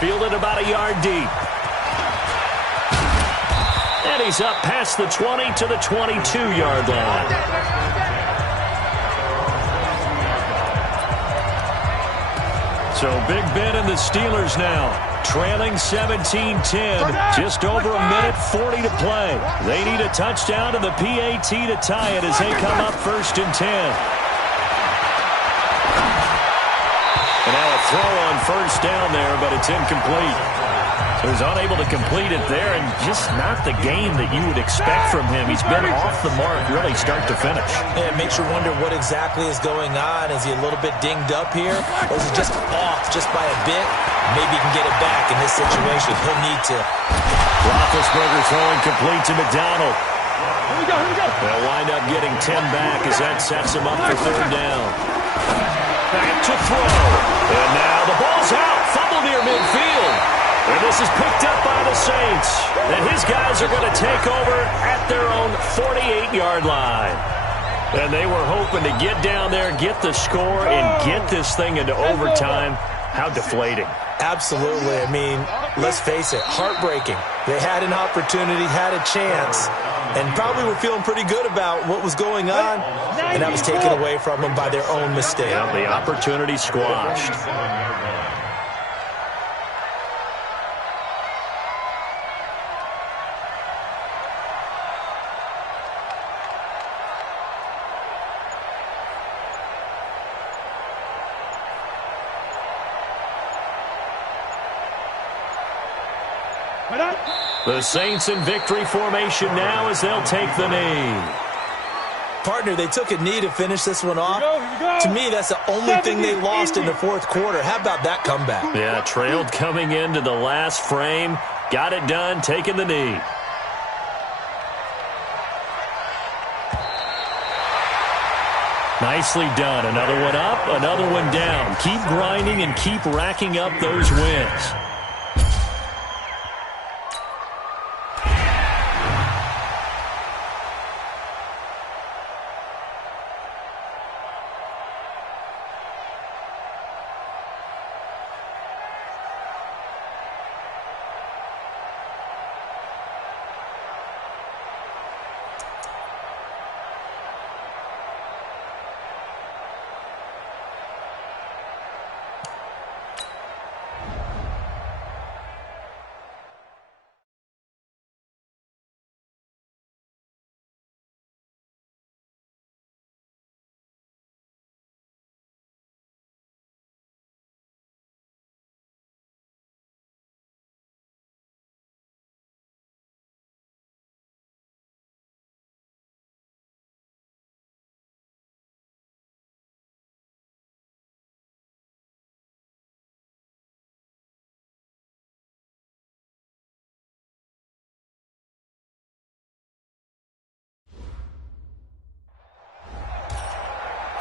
Fielded about a yard deep. And he's up past the 20 to the 22-yard line. So Big Ben and the Steelers now trailing 17-10. Just over a minute 40 to play. They need a touchdown and the PAT to tie it as they come up 1st and 10. And now a throw on 1st down there, but it's incomplete. So he's unable to complete it there, and just not the game that you would expect from him. He's been off the mark really start to finish. Yeah, it makes you wonder what exactly is going on. Is he a little bit dinged up here, or is he just off just by a bit? Maybe he can get it back in this situation. He'll need to. Roethlisberger throwing complete to McDonald. Here we go. They'll wind up getting 10 back as that sets him up for 3rd down. Back to throw. And now the ball's out. Fumble near midfield. And this is picked up by the Saints. And his guys are going to take over at their own 48-yard line. And they were hoping to get down there, get the score, and get this thing into overtime. How deflating. Absolutely. I mean, let's face it, heartbreaking. They had an opportunity, had a chance, and probably were feeling pretty good about what was going on, and that was taken away from them by their own mistake. Yeah, the opportunity squashed. The Saints in victory formation now as they'll take the knee. Partner, they took a knee to finish this one off. To me, that's the only thing they lost in the 4th quarter. How about that comeback? Yeah, trailed coming into the last frame. Got it done, taking the knee. Nicely done. Another one up, another one down. Keep grinding and keep racking up those wins.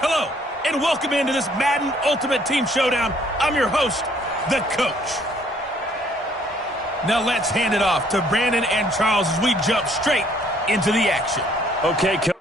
Hello, and welcome into this Madden Ultimate Team Showdown. I'm your host, the Coach. Now let's hand it off to Brandon and Charles as we jump straight into the action. Okay, Coach.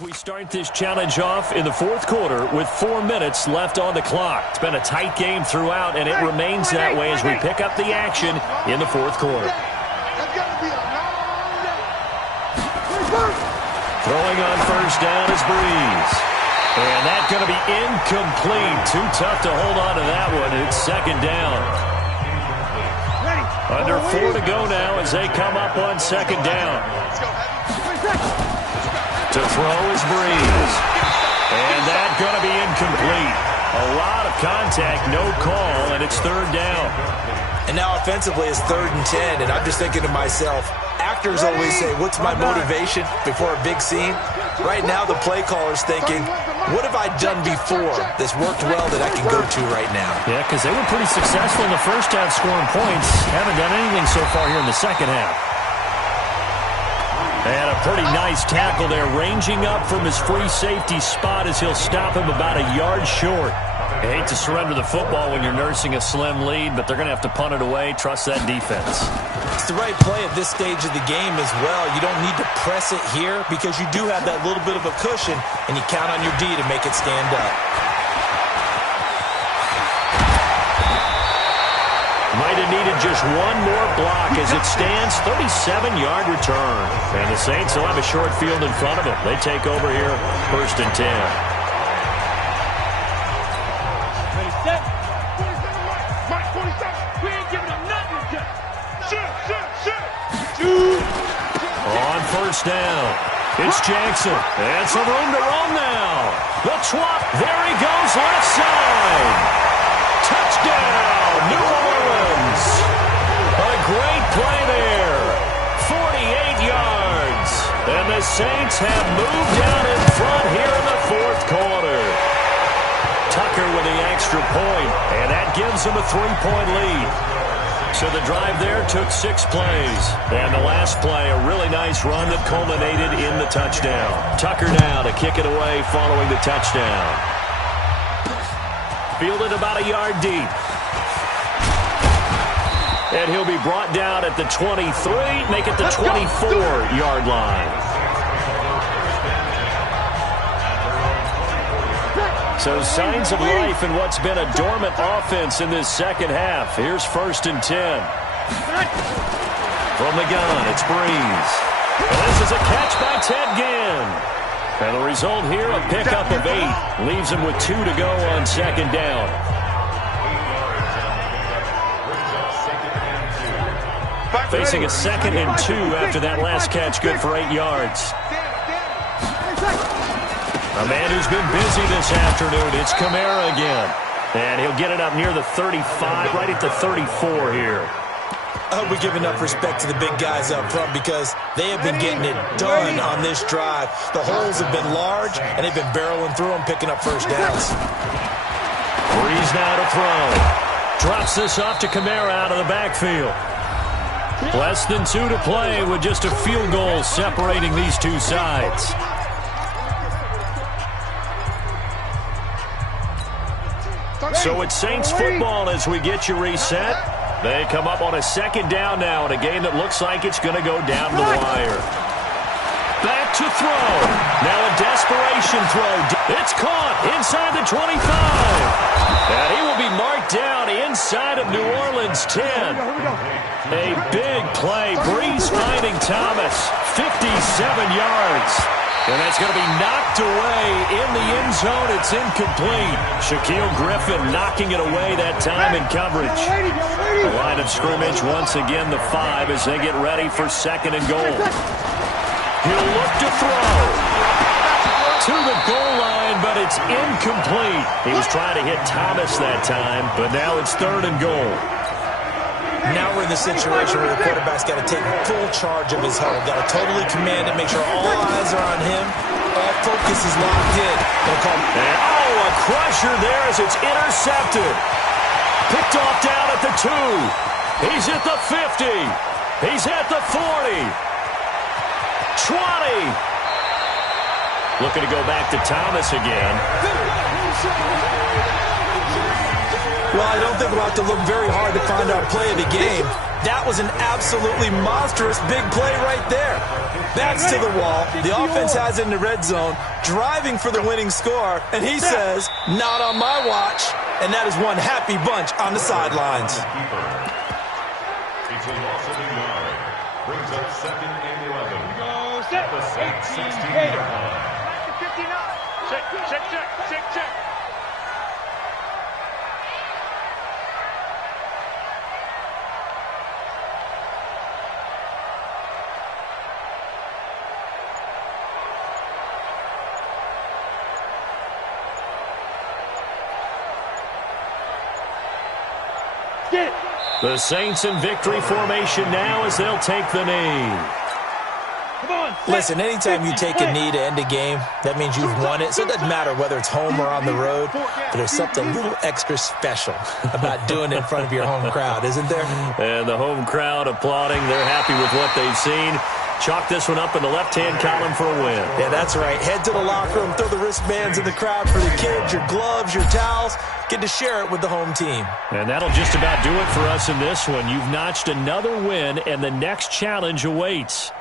We start this challenge off in the 4th quarter with 4 minutes left on the clock. It's been a tight game throughout, and it remains that way as we pick up the action in the 4th quarter. Throwing on 1st down is Breeze. And that's going to be incomplete. Too tough to hold on to that one. It's 2nd down. Under 4 to go now as they come up on 2nd down. To throw is Breeze. And that's going to be incomplete. A lot of contact, no call, and it's third down. And now offensively it's 3rd and 10, and I'm just thinking to myself, actors always say, what's my motivation before a big scene? Right now the play caller's thinking, what have I done before that's worked well that I can go to right now? Yeah, because they were pretty successful in the first half scoring points. Haven't done anything so far here in the second half. And a pretty nice tackle there, ranging up from his free safety spot as he'll stop him about a yard short. I hate to surrender the football when you're nursing a slim lead, but they're going to have to punt it away. Trust that defense. It's the right play at this stage of the game as well. You don't need to press it here because you do have that little bit of a cushion, and you count on your D to make it stand up. Might have needed just one more block as it stands. 37-yard return. And the Saints will have a short field in front of them. They take over here, 1st and 10. Ready, set. 47, Mike, 47. We ain't giving them nothing to shoot. On 1st down, it's Jackson. And some room to run now. The twop. There he goes, left side. Touchdown, New Orleans. A great play there. 48 yards. And the Saints have moved down in front here in the 4th quarter. Tucker with the extra point, and that gives them a 3-point lead. So the drive there took 6 plays. And the last play, a really nice run that culminated in the touchdown. Tucker now to kick it away following the touchdown. Fielded about a yard deep. And he'll be brought down at the 23, make it the 24-yard line. So signs of life in what's been a dormant offense in this second half. Here's 1st and 10. From the gun, it's Breeze. And this is a catch by Ted Ginn. And the result here, a pickup of 8. Leaves him with 2 to go on 2nd down. Facing a 2nd and 2 after that last catch, good for 8 yards. A man who's been busy this afternoon, it's Kamara again. And he'll get it up near the 35, right at the 34 here. I hope we give enough respect to the big guys up front because they have been getting it done on this drive. The holes have been large, and they've been barreling through them, picking up 1st downs. Breeze now to throw. Drops this off to Kamara out of the backfield. Less than 2 to play with just a field goal separating these two sides. So it's Saints football as we get you reset. They come up on a 2nd down now in a game that looks like it's going to go down the wire. Back to throw. Now a desperation throw. It's caught inside the 25. And he will be marked down inside of New Orleans 10. A big play. Breeze finding Thomas. 57 yards. And that's going to be knocked away in the end zone. It's incomplete. Shaquille Griffin knocking it away that time in coverage. The line of scrimmage once again the 5 as they get ready for 2nd and goal. He'll look to throw. To the goal line, but it's incomplete. He was trying to hit Thomas that time, but now it's 3rd and goal. Now we're in the situation where the quarterback's got to take full charge of his huddle. Got to totally command it, make sure all eyes are on him. All focus is locked in. And a crusher there as it's intercepted. Picked off down at the 2. He's at the 50. He's at the 40. 20. Looking to go back to Thomas again. Well, I don't think we'll have to look very hard to find our play of the game. That was an absolutely monstrous big play right there. Backs to the wall. The offense has it in the red zone, driving for the winning score, and he says, not on my watch. And that is one happy bunch on the sidelines. It's a loss of a yard. Brings up 2nd and 11. Go set. The Saints 16-yard line. 59. Check. The Saints in victory formation now as they'll take the knee. Listen, anytime you take a knee to end a game, that means you've won it. So it doesn't matter whether it's home or on the road, but there's something a little extra special about doing it in front of your home crowd, isn't there? And the home crowd applauding. They're happy with what they've seen. Chalk this one up in the left-hand column for a win. Yeah, that's right. Head to the locker room, throw the wristbands in the crowd for the kids, your gloves, your towels. Get to share it with the home team. And that'll just about do it for us in this one. You've notched another win, and the next challenge awaits.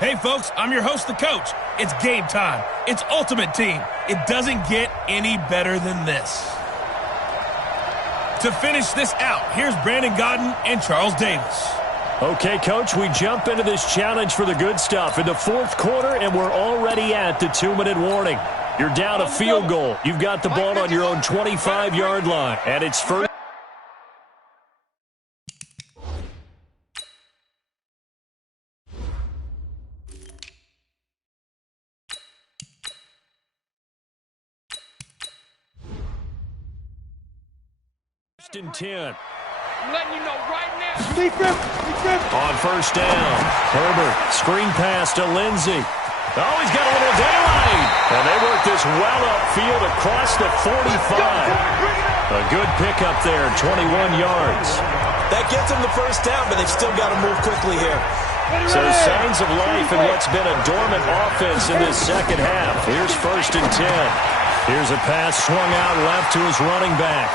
Hey, folks, I'm your host, the coach. It's game time. It's Ultimate Team. It doesn't get any better than this. To finish this out, here's Brandon Gaudin and Charles Davis. Okay, Coach, we jump into this challenge for the good stuff in the fourth quarter, and we're already at the 2-minute warning. You're down a field goal. You've got the ball on your own 25-yard line, and it's first. And 10. I'm letting you know right now. On first down, Herbert, screen pass to Lindsey. Oh, he's got a little daylight. And they work this well upfield across the 45. A good pickup there, 21 yards. That gets them the first down, but they've still got to move quickly here. So signs of life in what's been a dormant offense in this second half. Here's first and 10. Here's a pass swung out left to his running back.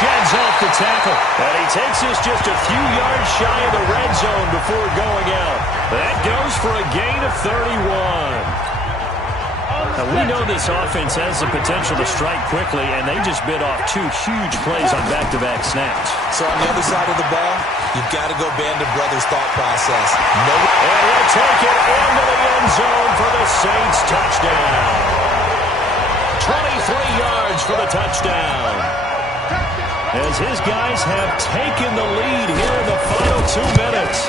Sheds off the tackle, and he takes us just a few yards shy of the red zone before going out. That goes for a gain of 31. Now, we know this offense has the potential to strike quickly, and they just bit off two huge plays on back-to-back snaps. So on the other side of the ball, you've got to go Band of Brothers thought process. And he'll take it into the end zone for the Saints touchdown. 23 yards for the touchdown. As his guys have taken the lead here in the final 2 minutes.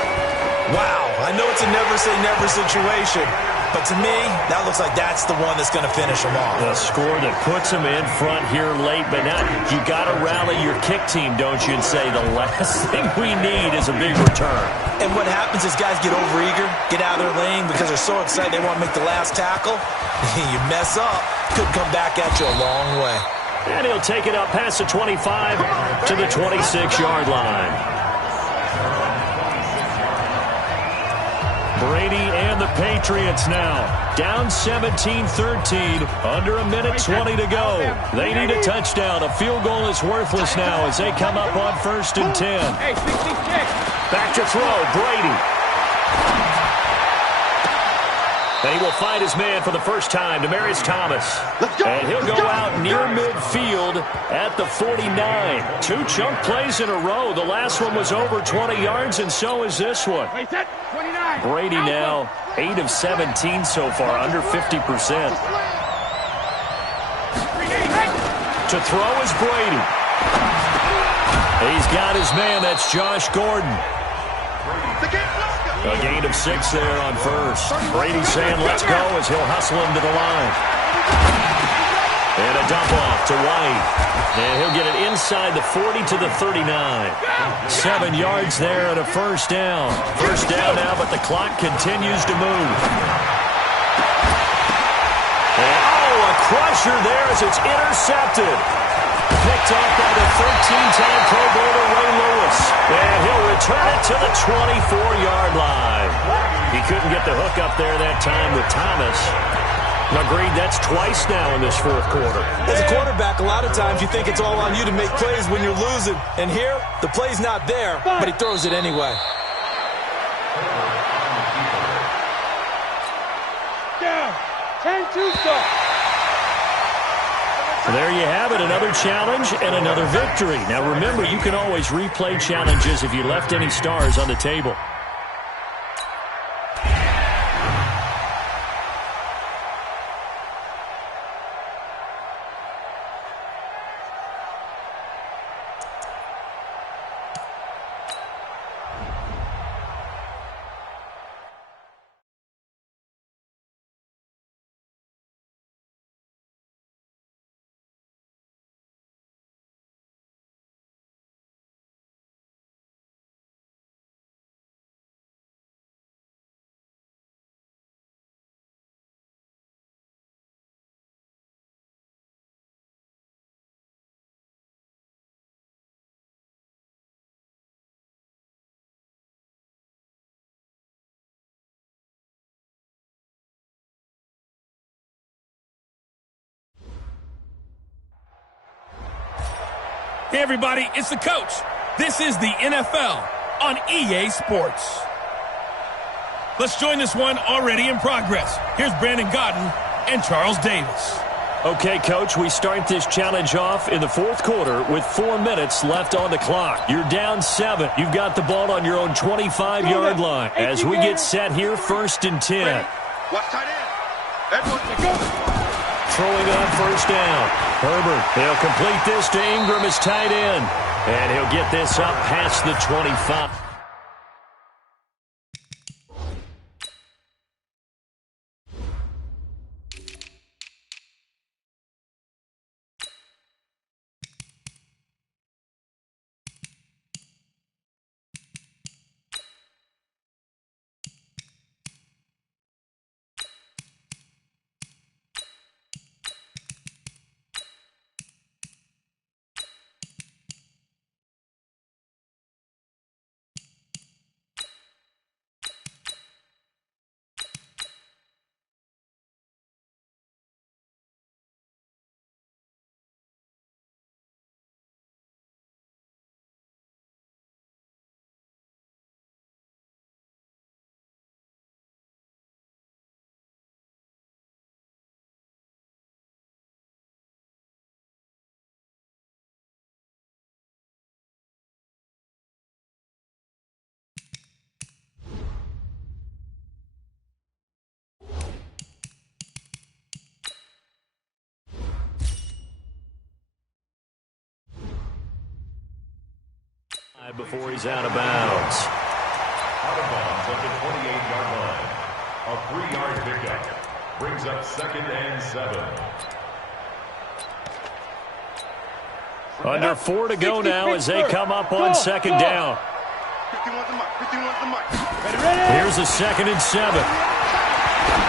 Wow, I know it's a never-say-never situation, but to me, that looks like that's the one that's going to finish them off. A score that puts them in front here late, but now you got to rally your kick team, don't you, and say the last thing we need is a big return. And what happens is guys get overeager, get out of their lane because they're so excited they want to make the last tackle. You mess up, could come back at you a long way. And he'll take it up past the 25 to the 26-yard line. Brady and the Patriots now down 17-13, under a minute 20 to go. They need a touchdown. A field goal is worthless now as they come up on first and 10. Back to throw, Brady. And he will find his man for the first time, Demaryius Thomas. And he'll go out near midfield at the 49. 2 chunk plays in a row. The last one was over 20 yards, and so is this one. Brady now 8 of 17 so far, under 50%. To throw is Brady. He's got his man. That's Josh Gordon. A gain of 6 there on first. Brady saying let's go as he'll hustle him to the line. And a dump off to White. And he'll get it inside the 40 to the 39. 7 yards there and a first down. First down now, but the clock continues to move. And, a crusher there as it's intercepted. Picked off by the 13-time Pro Bowler Ray Lewis. And he'll return it to the 24-yard line. He couldn't get the hook up there that time with Thomas. Agreed, that's twice now in this fourth quarter. As a quarterback, a lot of times you think it's all on you to make plays when you're losing. And here, the play's not there, but he throws it anyway. Down. 10-2 stop. So there you have it, another challenge and another victory. Now remember, you can always replay challenges if you left any stars on the table. Hey, everybody, it's the coach. This is the NFL on EA Sports. Let's join this one already in progress. Here's Brandon Godden and Charles Davis. Okay, Coach, we start this challenge off in the fourth quarter with 4 minutes left on the clock. You're down 7. You've got the ball on your own 25-yard line. As we get set here, 1st and 10. Watch tight end. Edwards, go. Throwing on first down. Herbert, he'll complete this to Ingram as tight end. And he'll get this up past the 25. Before he's out of bounds. Out of bounds at the 28-yard line. A 3-yard pickup brings up 2nd and 7. Under 4 to go now as they come up on 2nd down. 51's the mic. 51's the mic. Here's a 2nd and 7.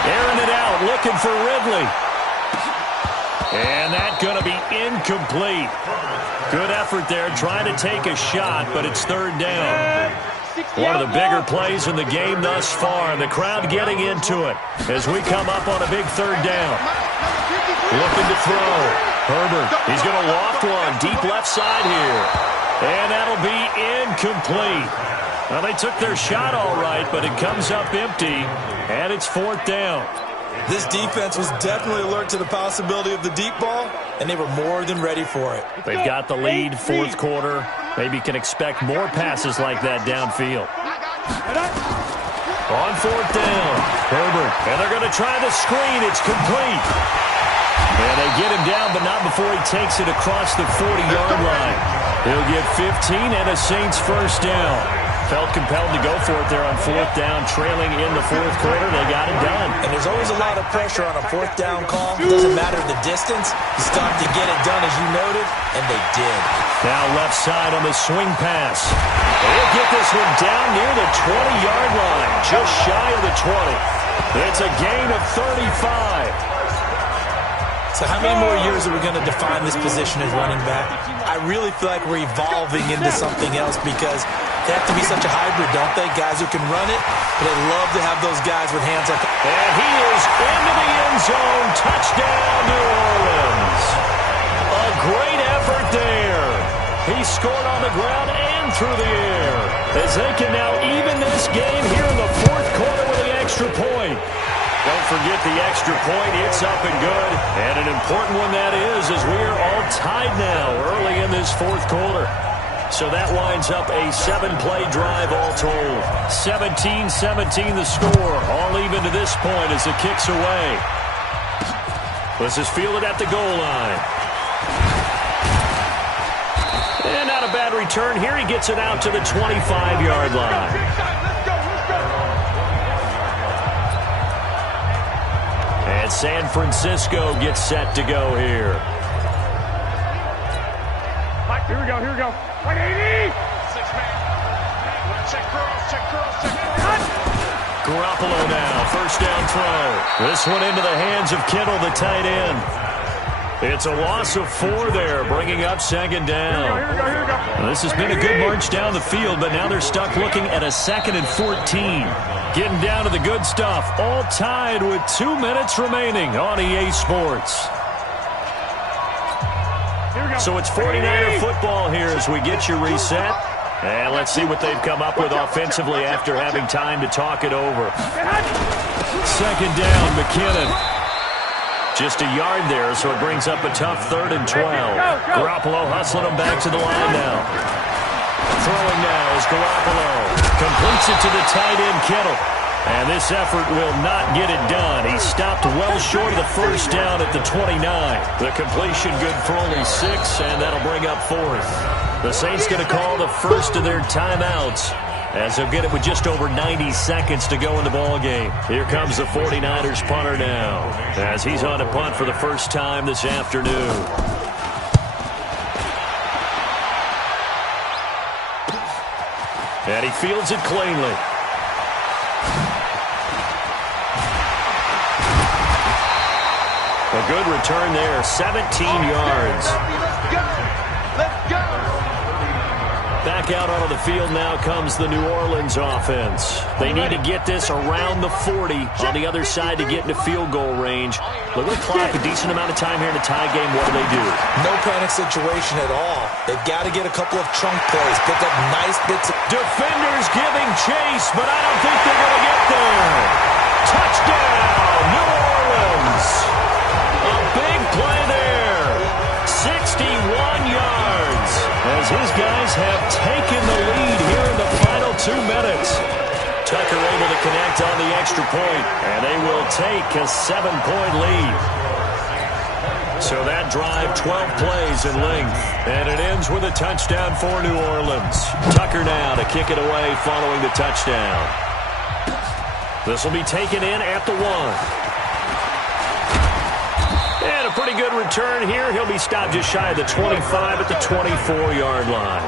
Airing it out, looking for Ridley. And that's going to be incomplete. Good effort there, trying to take a shot, but it's 3rd down. One of the bigger plays in the game thus far, and the crowd getting into it as we come up on a big 3rd down. Looking to throw. Herbert, he's going to loft one deep left side here. And that'll be incomplete. Well, they took their shot all right, but it comes up empty, and it's 4th down. This defense was definitely alert to the possibility of the deep ball, and they were more than ready for it. They've got the lead, 4th quarter. Maybe can expect more passes like that downfield. On 4th down, Herbert, and they're going to try the screen. It's complete. And they get him down, but not before he takes it across the 40-yard line. He'll get 15 and a Saints first down. Felt compelled to go for it there on 4th down, trailing in the 4th quarter. They got it done. And there's always a lot of pressure on a 4th down call. It doesn't matter the distance. You start to get it done, as you noted, and they did. Now left side on the swing pass. They'll get this one down near the 20-yard line, just shy of the 20. It's a gain of 35. So how many more years are we going to define this position as running back? I really feel like we're evolving into something else because they have to be such a hybrid, don't they? Guys who can run it, but they love to have those guys with hands like that. And he is into the end zone. Touchdown, New Orleans. A great effort there. He scored on the ground and through the air as they can now even this game here in the fourth quarter with the extra point. Don't forget the extra point. It's up and good. And an important one that is, as we are all tied now early in this fourth quarter. So that winds up a 7-play drive all told. 17-17 the score. All even to this point as it kicks away. This is fielded at the goal line. And not a bad return here. He gets it out to the 25-yard line. And San Francisco gets set to go here. Here we go, here we go. 180! 6-man. Check curls, check curls, check curls. Garoppolo now, first down throw. This one into the hands of Kittle, the tight end. It's a loss of 4 there, bringing up second down. Here we go, here we go. Well, this has been a good march down the field, but now they're stuck looking at a 2nd and 14. Getting down to the good stuff, all tied with 2 minutes remaining on EA Sports. So it's 49er football here as we get you reset. And let's see what they've come up with offensively after having time to talk it over. Second down, McKinnon. Just a yard there, so it brings up a tough 3rd and 12. Garoppolo hustling him back to the line now. Throwing now is Garoppolo. Completes it to the tight end, Kittle. And this effort will not get it done. He stopped well short of the first down at the 29. The completion good for only 6, and that'll bring up 4th. The Saints going to call the first of their timeouts as they'll get it with just over 90 seconds to go in the ballgame. Here comes the 49ers punter now as he's on a punt for the first time this afternoon. And he fields it cleanly. A good return there, 17 yards. Let's go! Back out onto the field now comes the New Orleans offense. They need to get this around the 40 on the other side to get into field goal range. Look at the clock, a decent amount of time here in the tie game. What do? No panic situation at all. They've got to get a couple of chunk plays, pick up nice bits of... Defenders giving chase, but I don't think they're going to get there. Touchdown, New Orleans. A big play there. 61 yards as his guys have taken the lead here in the final 2 minutes. Tucker able to connect on the extra point, and they will take a 7-point lead. So that drive, 12 plays in length, and it ends with a touchdown for New Orleans. Tucker now to kick it away following the touchdown. This will be taken in at the 1. And a pretty good return here. He'll be stopped just shy of the 25 at the 24-yard line.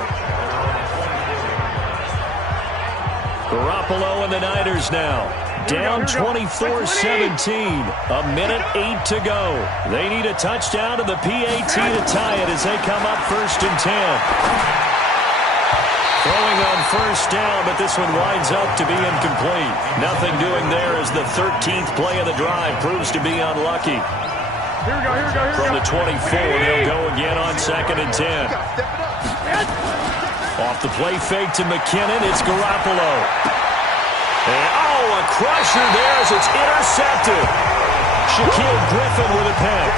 Garoppolo and the Niners now. Down 24-17. A minute 8 to go. They need a touchdown to the PAT to tie it as they come up 1st and 10. Throwing on first down, but this one winds up to be incomplete. Nothing doing there as the 13th play of the drive proves to be unlucky. Here we go, here we go, here we go. From the 24, they'll go again on 2nd and 10. Off the play fake to McKinnon, it's Garoppolo. And, a crusher there as it's intercepted. Shaquille Griffin with a pick.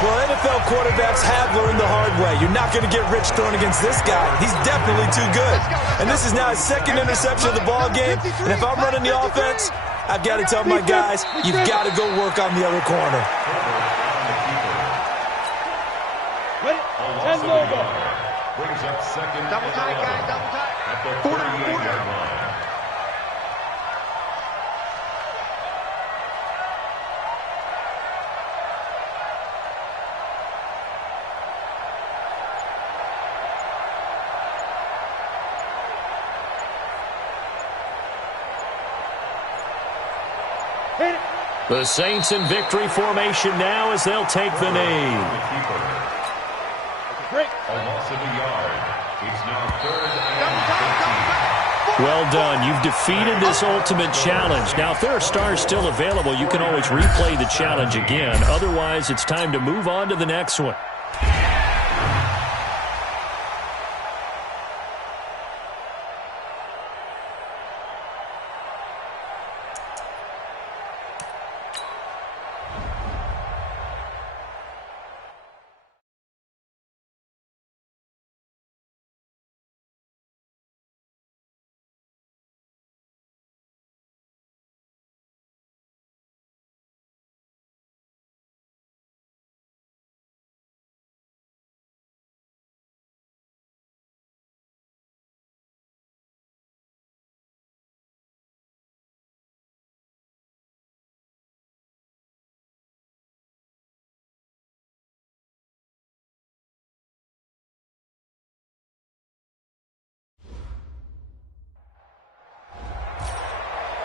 Well, NFL quarterbacks have learned the hard way. You're not going to get rich throwing against this guy. He's definitely too good. And this is now his 2nd interception of the ball game. And if I'm running the offense, I've got to tell my guys, you've got to go work on the other corner. Brings up 2nd. Double tight, guys, double tight. At the 48-yard line. The Saints in victory formation now as they'll take the knee. A loss of a yard. It's now 3rd and 13. Well done. You've defeated this ultimate challenge. Now, if there are stars still available, you can always replay the challenge again. Otherwise, it's time to move on to the next one.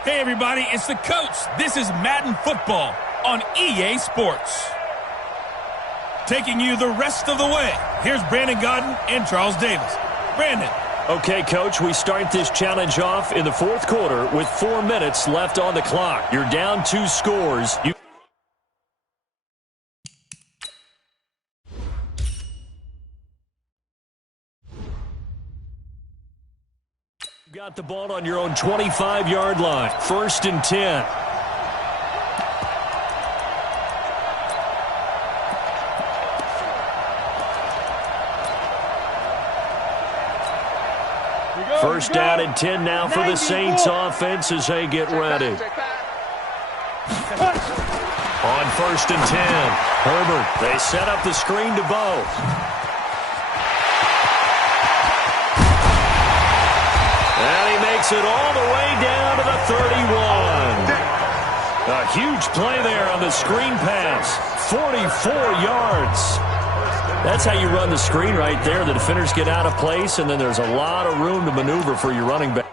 Hey, everybody, it's the coach. This is Madden Football on EA Sports. Taking you the rest of the way. Here's Brandon Godden and Charles Davis. Brandon. Okay, Coach, we start this challenge off in the fourth quarter with 4 minutes left on the clock. You're down 2 scores. You got the ball on your own 25-yard line. 1st and 10. First down and 10 now for the Saints offense as they get ready. On 1st and 10, Herbert. They set up the screen to Bo. And he makes it all the way down to the 31. A huge play there on the screen pass. 44 yards. That's how you run the screen right there. The defenders get out of place, and then there's a lot of room to maneuver for your running back.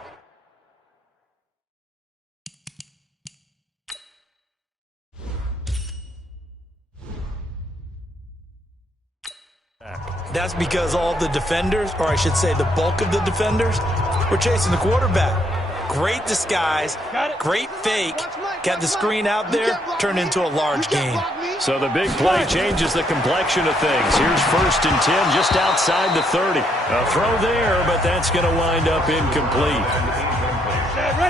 That's because all the defenders, or I should say the bulk of the defenders, were chasing the quarterback. Great disguise, great fake, got the screen out there, turned into a large gain. So the big play changes the complexion of things. Here's 1st and 10 just outside the 30. A throw there, but that's going to wind up incomplete.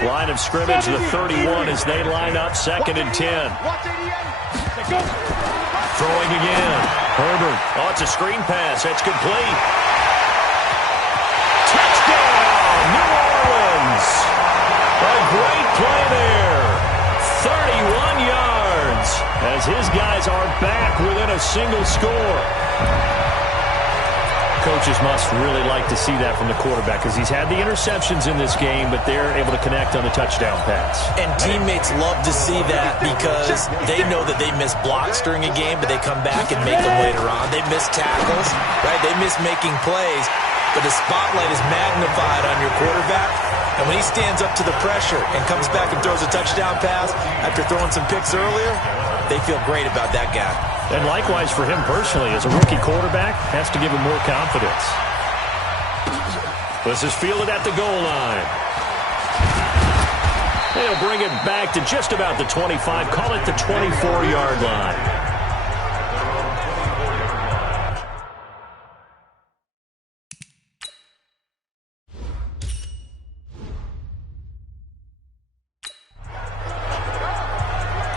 Line of scrimmage, the 31 as they line up 2nd and 10. Throwing again. Herbert. Oh, it's a screen pass. That's complete. Touchdown, New Orleans. A great play there. 31 yards as his guys are back within a single score. Coaches must really like to see that from the quarterback because he's had the interceptions in this game, but they're able to connect on the touchdown pass. And teammates love to see that because they know that they miss blocks during a game, but they come back and make them later on. They miss tackles, right? They miss making plays, but the spotlight is magnified on your quarterback. And when he stands up to the pressure and comes back and throws a touchdown pass after throwing some picks earlier, they feel great about that guy. And likewise for him personally, as a rookie quarterback, has to give him more confidence. This is fielded at the goal line. They'll bring it back to just about the 25, call it the 24-yard line.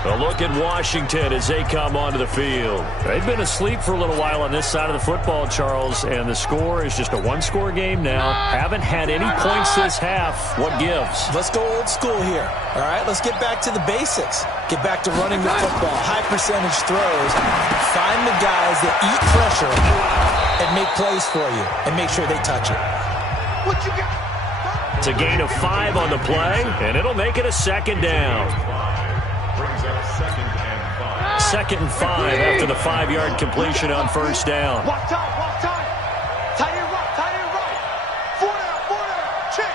A look at Washington as they come onto the field. They've been asleep for a little while on this side of the football, Charles, and the score is just a one-score game now. Haven't had any points this half. What gives? Let's go old school here, all right? Let's get back to the basics. Get back to running the football, high-percentage throws. Find the guys that eat pressure and make plays for you and make sure they touch it. What you got? It's a gain of 5 on the play, and it'll make it a 2nd down. Brings up 2nd and 5. 2nd and 5 after the 5-yard completion on 1st down. Walk time, walk time. Tight end right. 4 down, check.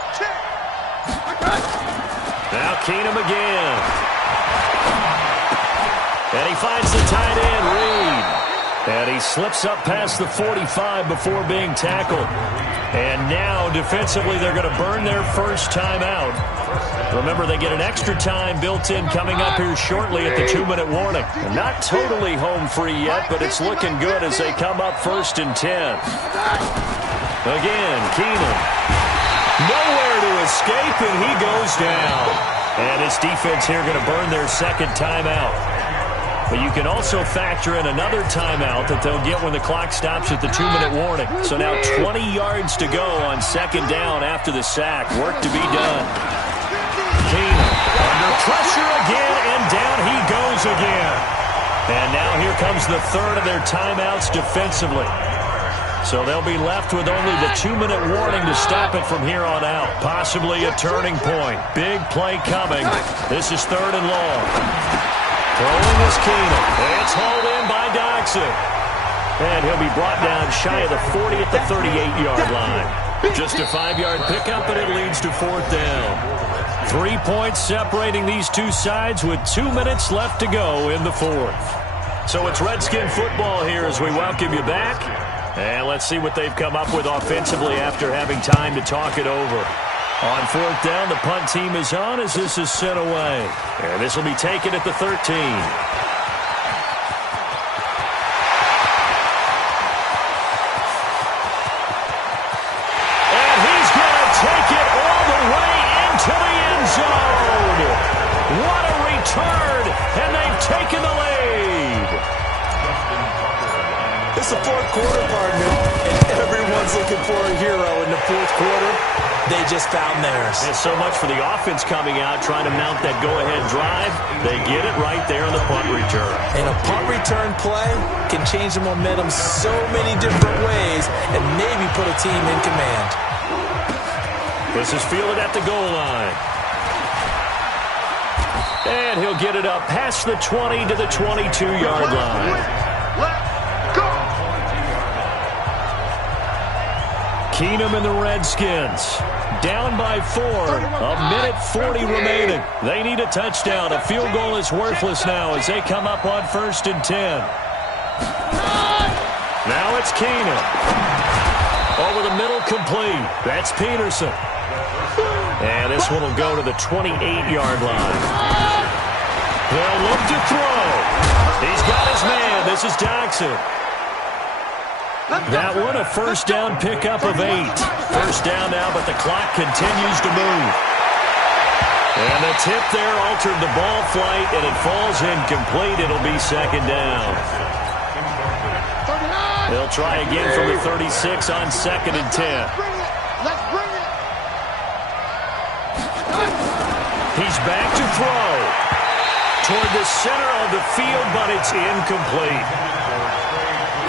Now Keenum again. And he finds the tight end, Reed. And he slips up past the 45 before being tackled. And now, defensively, they're going to burn their first timeout. Remember, they get an extra time built in coming up here shortly at the 2-minute warning. And not totally home free yet, but it's looking good as they come up 1st and 10. Again, Keenan. Nowhere to escape, and he goes down. And his defense here going to burn their second timeout. But you can also factor in another timeout that they'll get when the clock stops at the 2-minute warning. So now 20 yards to go on 2nd down after the sack. Work to be done. Keenan under pressure again, and down he goes again. And now here comes the 3rd of their timeouts defensively. So they'll be left with only the 2-minute warning to stop it from here on out. Possibly a turning point. Big play coming. This is 3rd and long. Throwing is Keenan. It's hauled in by Dodson. And he'll be brought down shy of the 40 at the 38-yard line. Just a 5-yard pickup, and it leads to 4th down. 3 points separating these two sides with 2 minutes left to go in the 4th. So it's Redskin football here as we welcome you back. And let's see what they've come up with offensively after having time to talk it over. On 4th down, the punt team is on as this is sent away. And this will be taken at the 13. And he's going to take it all the way into the end zone. What a return, and they've taken the lead. It's the 4th quarter, partner, and everyone's looking for a hero in the 4th quarter. They just found theirs. And so much for the offense coming out, trying to mount that go-ahead drive. They get it right there on the punt return. And a punt return play can change the momentum so many different ways and maybe put a team in command. This is fielded at the goal line. And he'll get it up past the 20 to the 22-yard line. Keenum and the Redskins down by 4. A minute 40 remaining. They need a touchdown. A field goal is worthless now as they come up on 1st and 10. Now it's Keenum. Over the middle, complete. That's Peterson. And this one will go to the 28-yard line. They'll look to throw. He's got his man. This is Dodson. That one, a 1st down pickup of 8. 1st down now, but the clock continues to move. And the tip there altered the ball flight, and it falls incomplete. It'll be 2nd down. They'll try again from the 36 on 2nd and 10. Let's bring it. He's back to throw. Toward the center of the field, but it's incomplete.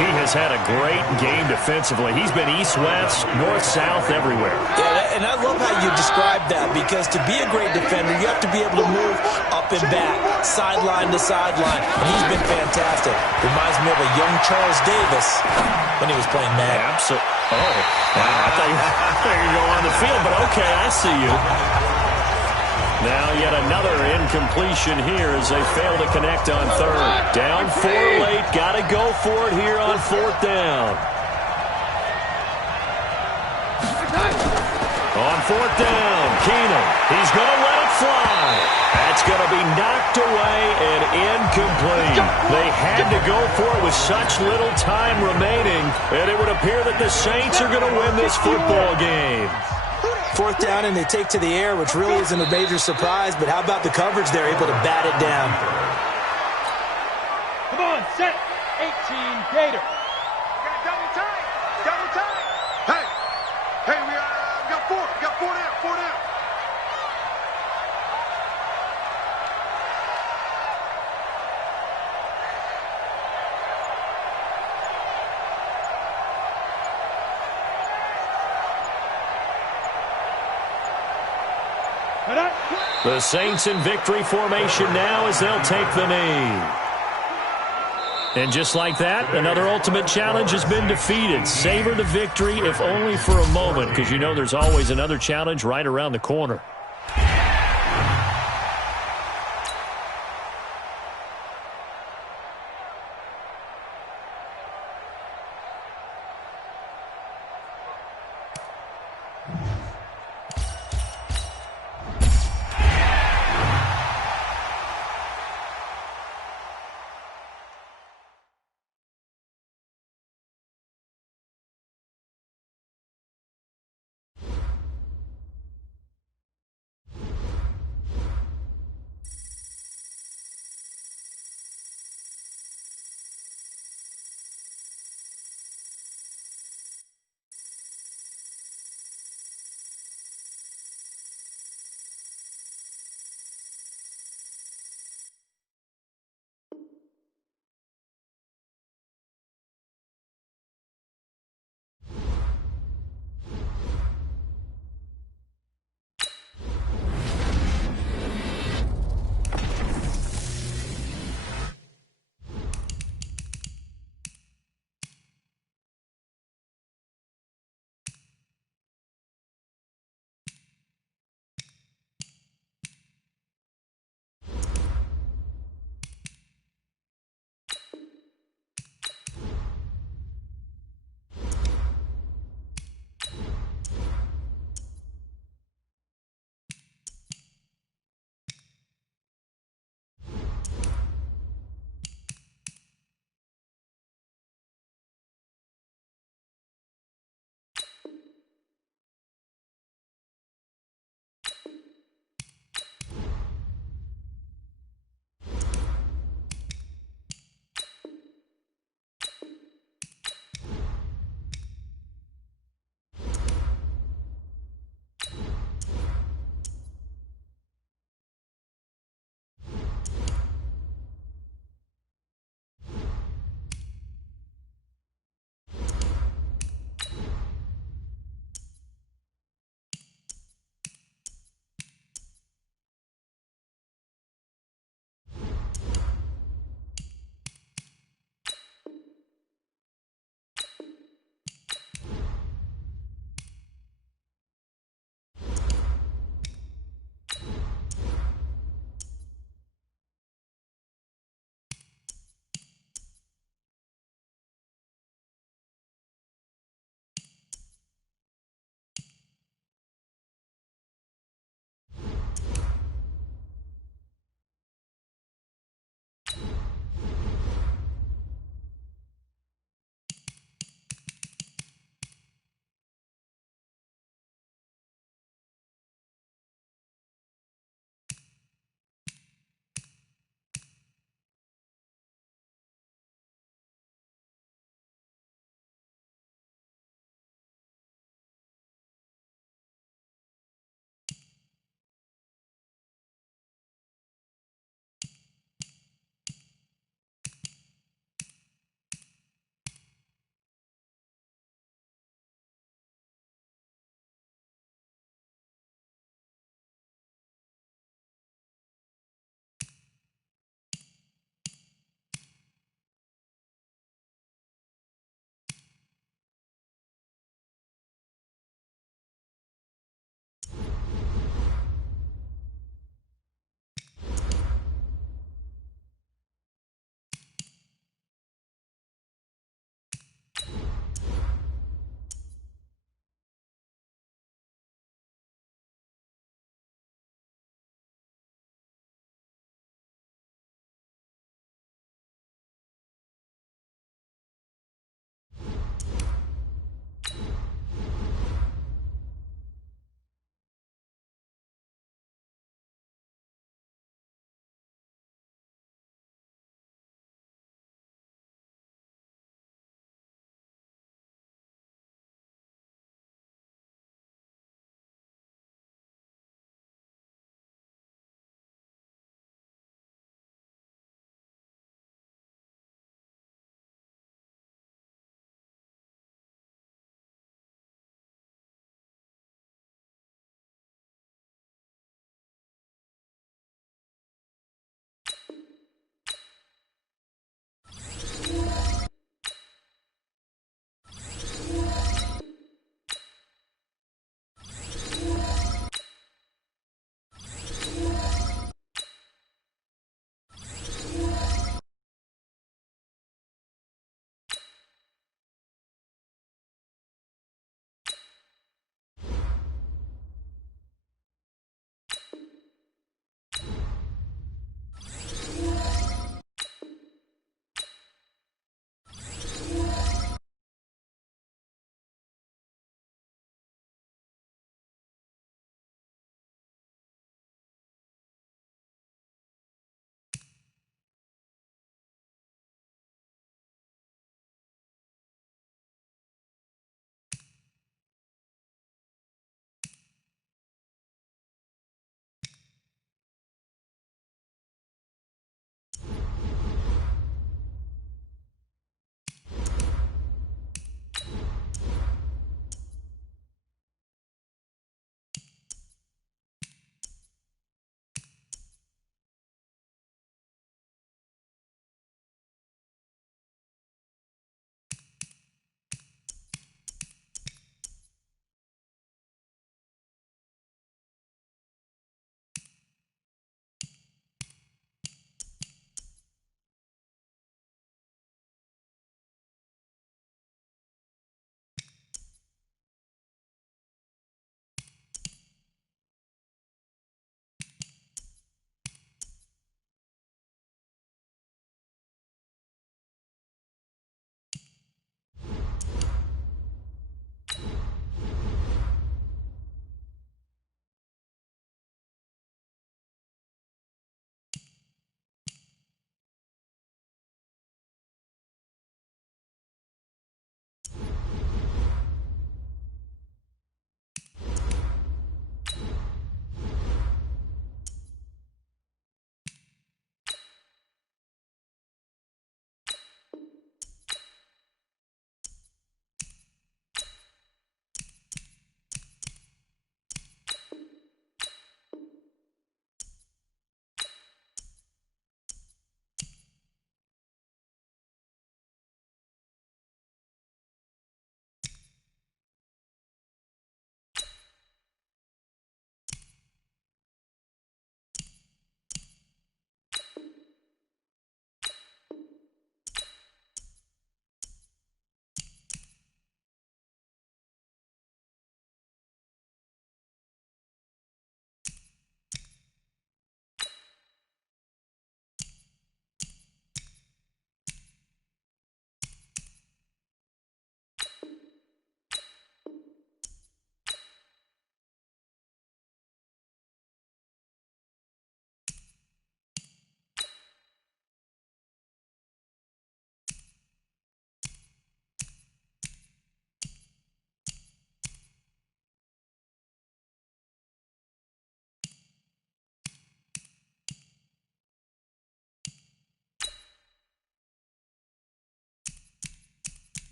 He has had a great game defensively. He's been east-west, north-south, everywhere. Yeah, and I love how you described that, because to be a great defender, you have to be able to move up and back, sideline to sideline, and he's been fantastic. Reminds me of a young Charles Davis when he was playing Madden. Absolutely. Oh, wow. I thought you were going on the field, but okay, I see you. Now yet another incompletion here as they fail to connect on 3rd. Down 4 late. Got to go for it here on 4th down. On 4th down, Keenum. He's going to let it fly. That's going to be knocked away and incomplete. They had to go for it with such little time remaining, and it would appear that the Saints are going to win this football game. 4th down, and they take to the air, which really isn't a major surprise, but how about the coverage? They're able to bat it down. Come on, set. 18, Gator. Double tight. Double tight. Hey, we got 4. We got 4 down. 4 down. The Saints in victory formation now as they'll take the knee. And just like that, another ultimate challenge has been defeated. Savor the victory, if only for a moment, because you know there's always another challenge right around the corner.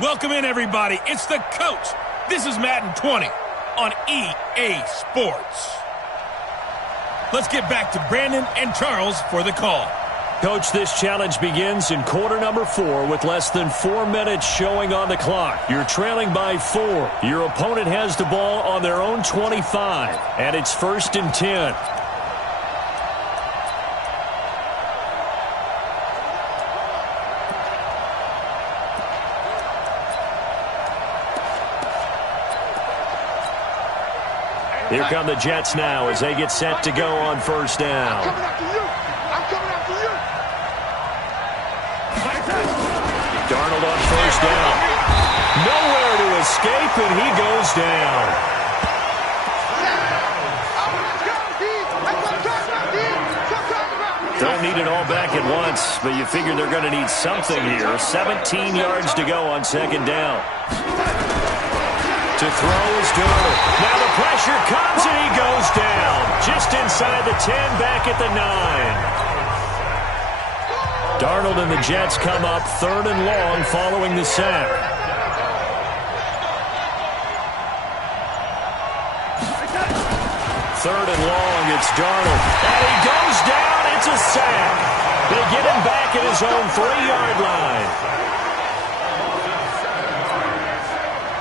Welcome in, everybody. It's the coach. This is Madden 20 on EA Sports. Let's get back to Brandon and Charles for the call. Coach, this challenge begins in quarter number 4 with less than 4 minutes showing on the clock. You're trailing by 4. Your opponent has the ball on their own 25, and it's 1st and 10. Here come the Jets now as they get set to go on 1st down. I'm coming after you. I'm coming after you. Darnold on 1st down. Nowhere to escape, and he goes down. Don't need it all back at once, but you figure they're going to need something here. 17 yards to go on 2nd down. To throw is Darnold. Now the pressure comes and he goes down. Just inside the 10, back at the 9. Darnold and the Jets come up 3rd and long following the sack. 3rd and long, it's Darnold. And he goes down, it's a sack. They get him back at his own 3-yard line.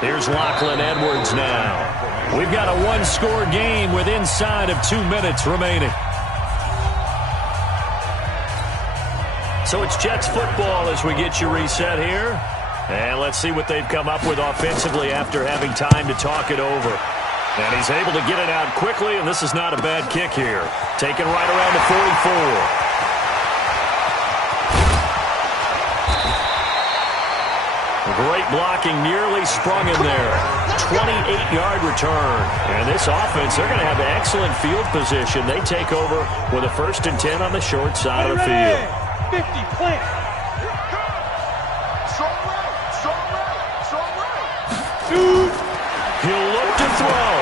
Here's Lachlan Edwards now. We've got a 1-score game with inside of 2 minutes remaining. So it's Jets football as we get you reset here. And let's see what they've come up with offensively after having time to talk it over. And he's able to get it out quickly, and this is not a bad kick here. Taken right around the 44. Great blocking, nearly sprung in there. 28-yard return. And this offense, they're going to have excellent field position. They take over with a 1st and 10 on the short side of the field. 50, plant. He'll look to throw.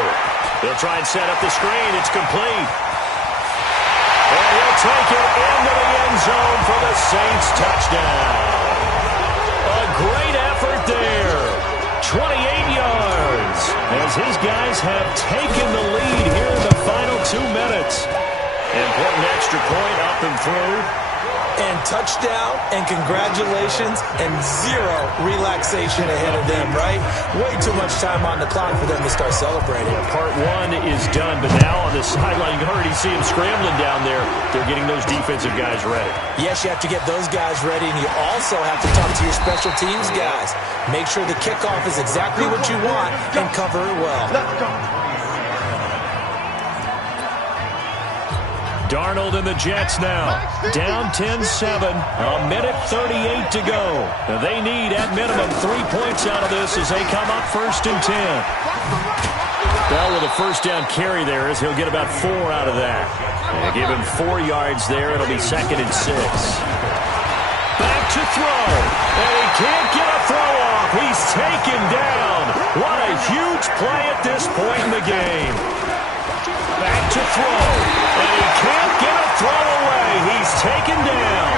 They'll try and set up the screen. It's complete. And he'll take it into the end zone for the Saints touchdown. A great effort there. 28 yards as his guys have taken the lead here in the final 2 minutes. Important extra point up and through. And touchdown, and congratulations, and 0 relaxation ahead of them, right? Way too much time on the clock for them to start celebrating. Yeah, part 1 is done, but now on the sideline, you can already see them scrambling down there. They're getting those defensive guys ready. Yes, you have to get those guys ready, and you also have to talk to your special teams guys. Make sure the kickoff is exactly what you want and cover it well. Let's go. Darnold and the Jets now. Down 10-7. A minute 38 to go. They need, at minimum, 3 points out of this as they come up 1st and 10. Well, with a 1st down carry there, as he'll get about 4 out of that. And give him 4 yards there. It'll be 2nd and 6. Back to throw. And he can't get a throw off. He's taken down. What a huge play at this point in the game. Back to throw. And he can't get a throw away. He's taken down.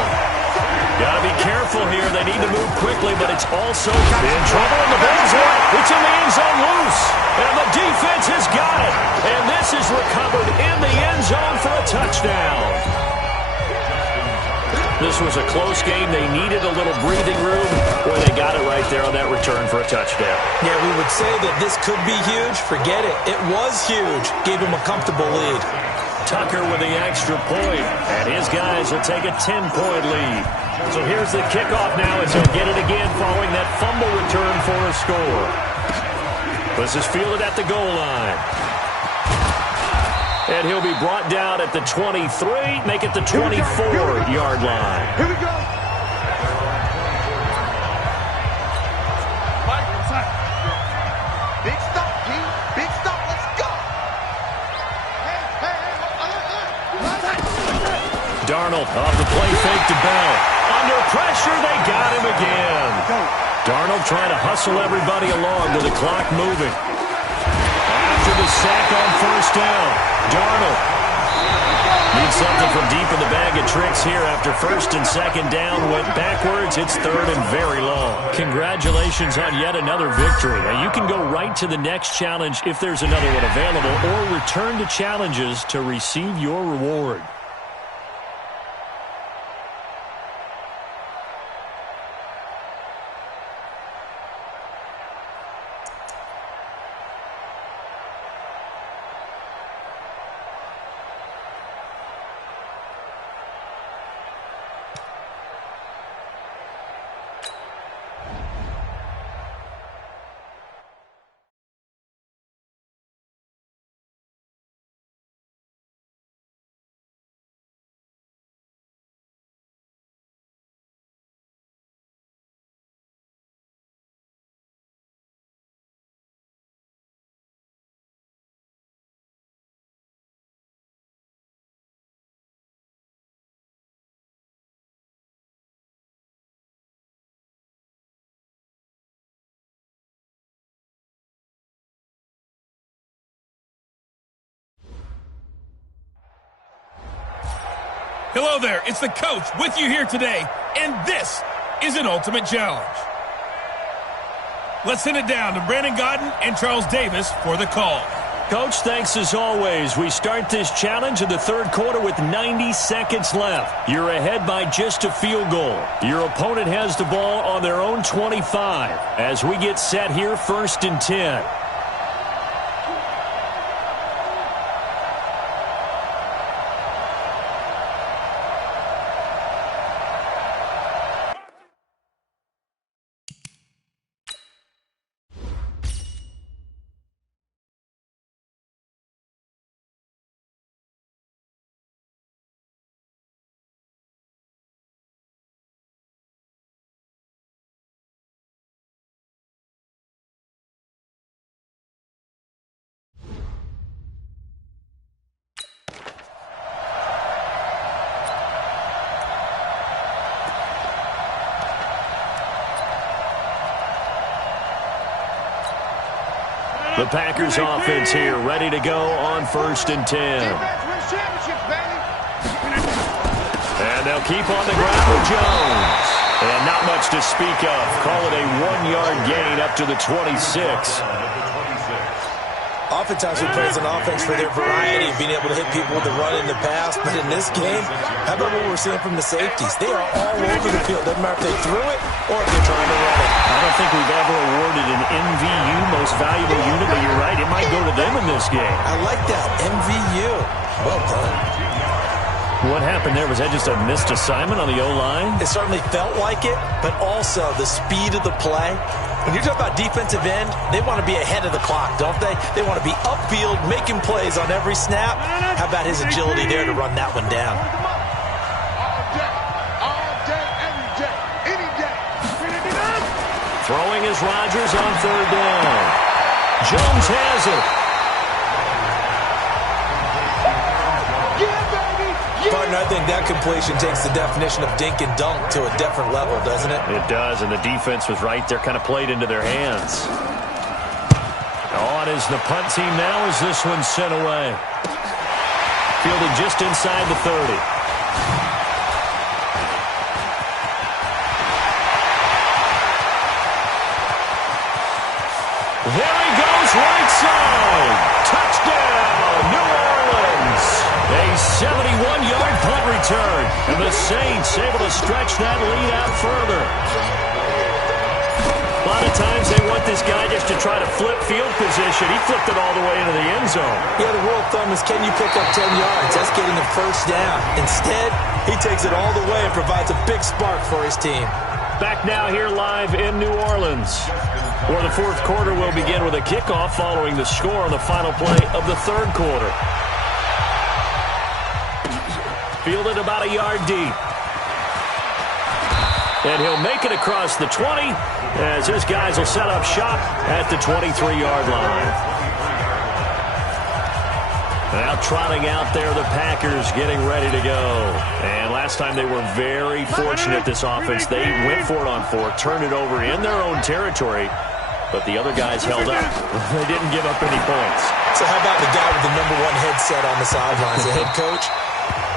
Got to be careful here. They need to move quickly, but it's also in trouble. And the ball's out. It's in the end zone loose. And the defense has got it. And this is recovered in the end zone for a touchdown. This was a close game. They needed a little breathing room. Boy, they got it right there on that return for a touchdown. Yeah, we would say that this could be huge. Forget it. It was huge. Gave him a comfortable lead. Tucker with the extra point, and his guys will take a 10-point lead. So here's the kickoff now as he'll get it again following that fumble return for a score. This is fielded at the goal line. And he'll be brought down at the 23, make it the 24-yard line. Here we go. Big stop, G. Big stop. Let's go. Darnold off the play fake to Bell. Under pressure, they got him again. Darnold trying to hustle everybody along with the clock moving. After the sack on 1st down, Darnold Need something from deep in the bag of tricks here after first and second down went backwards. It's third and very long. Congratulations on yet another victory. Now you can go right to the next challenge if there's another one available, or return to challenges to receive your reward. Hello there, it's the coach with you here today, and this is an Ultimate Challenge. Let's send it down to Brandon Godden and Charles Davis for the call. Coach, thanks as always. We start this challenge in the third quarter with 90 seconds left. You're ahead by just a field goal. Your opponent has the ball on their own 25 as we get set here, 1st and 10. The Packers offense here, ready to go on 1st and 10. And they'll keep on the ground with Jones. And not much to speak of. Call it a 1-yard gain up to the 26. Oftentimes we praise an offense for their variety of being able to hit people with the run in the pass. But in this game, how about what we're seeing from the safeties? They are all over the field. Doesn't matter if they threw it or if they're trying to run it. I don't think we've ever awarded an MVU, most valuable unit, but you're right. It might go to them in this game. I like that. MVU. Well done. What happened there? Was that just a missed assignment on the O-line? It certainly felt like it, but also the speed of the play. When you're talking about defensive end, they want to be ahead of the clock, don't they? They want to be upfield, making plays on every snap. How about his agility there to run that one down? All day, every day, any day. Throwing is Rodgers on 3rd down. Jones has it. Partner, I think that completion takes the definition of dink and dunk to a different level, doesn't it? It does, and the defense was right there, kind of played into their hands. On is the punt team now as this one's sent away. Fielded just inside the 30. There he goes, right side. Touchdown, New Orleans. A 71-yard punt return. And the Saints able to stretch that lead out further. A lot of times they want this guy just to try to flip field position. He flipped it all the way into the end zone. Yeah, the rule of thumb is can you pick up 10 yards? That's getting a first down. Instead, he takes it all the way and provides a big spark for his team. Back now here live in New Orleans, where the fourth quarter will begin with a kickoff following the score on the final play of the third quarter. Fielded about a yard deep. And he'll make it across the 20 as his guys will set up shop at the 23-yard line. Now trotting out there, the Packers getting ready to go. And last time they were very fortunate, this offense. They went for it on 4, turned it over in their own territory, but the other guys held up. They didn't give up any points. So how about the guy with the #1 headset on the sidelines, the head coach?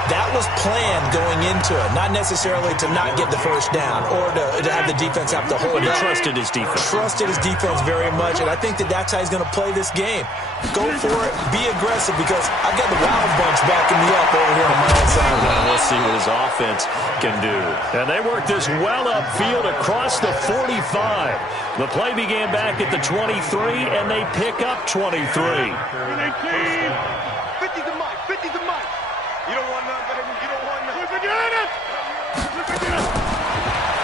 That was planned going into it, not necessarily to not get the first down or to have the defense have to hold But he up. trusted his defense. Trusted his defense very much, and I think that's how he's going to play this game. Go for it. Be aggressive, because I've got the Wild Bunch backing me up over here on my own side. Well, we'll see what his offense can do. And they work this well upfield across the 45. The play began back at the 23, and they pick up 23. 50 to Mike. 50 to Mike. You don't want none, baby. You don't want none.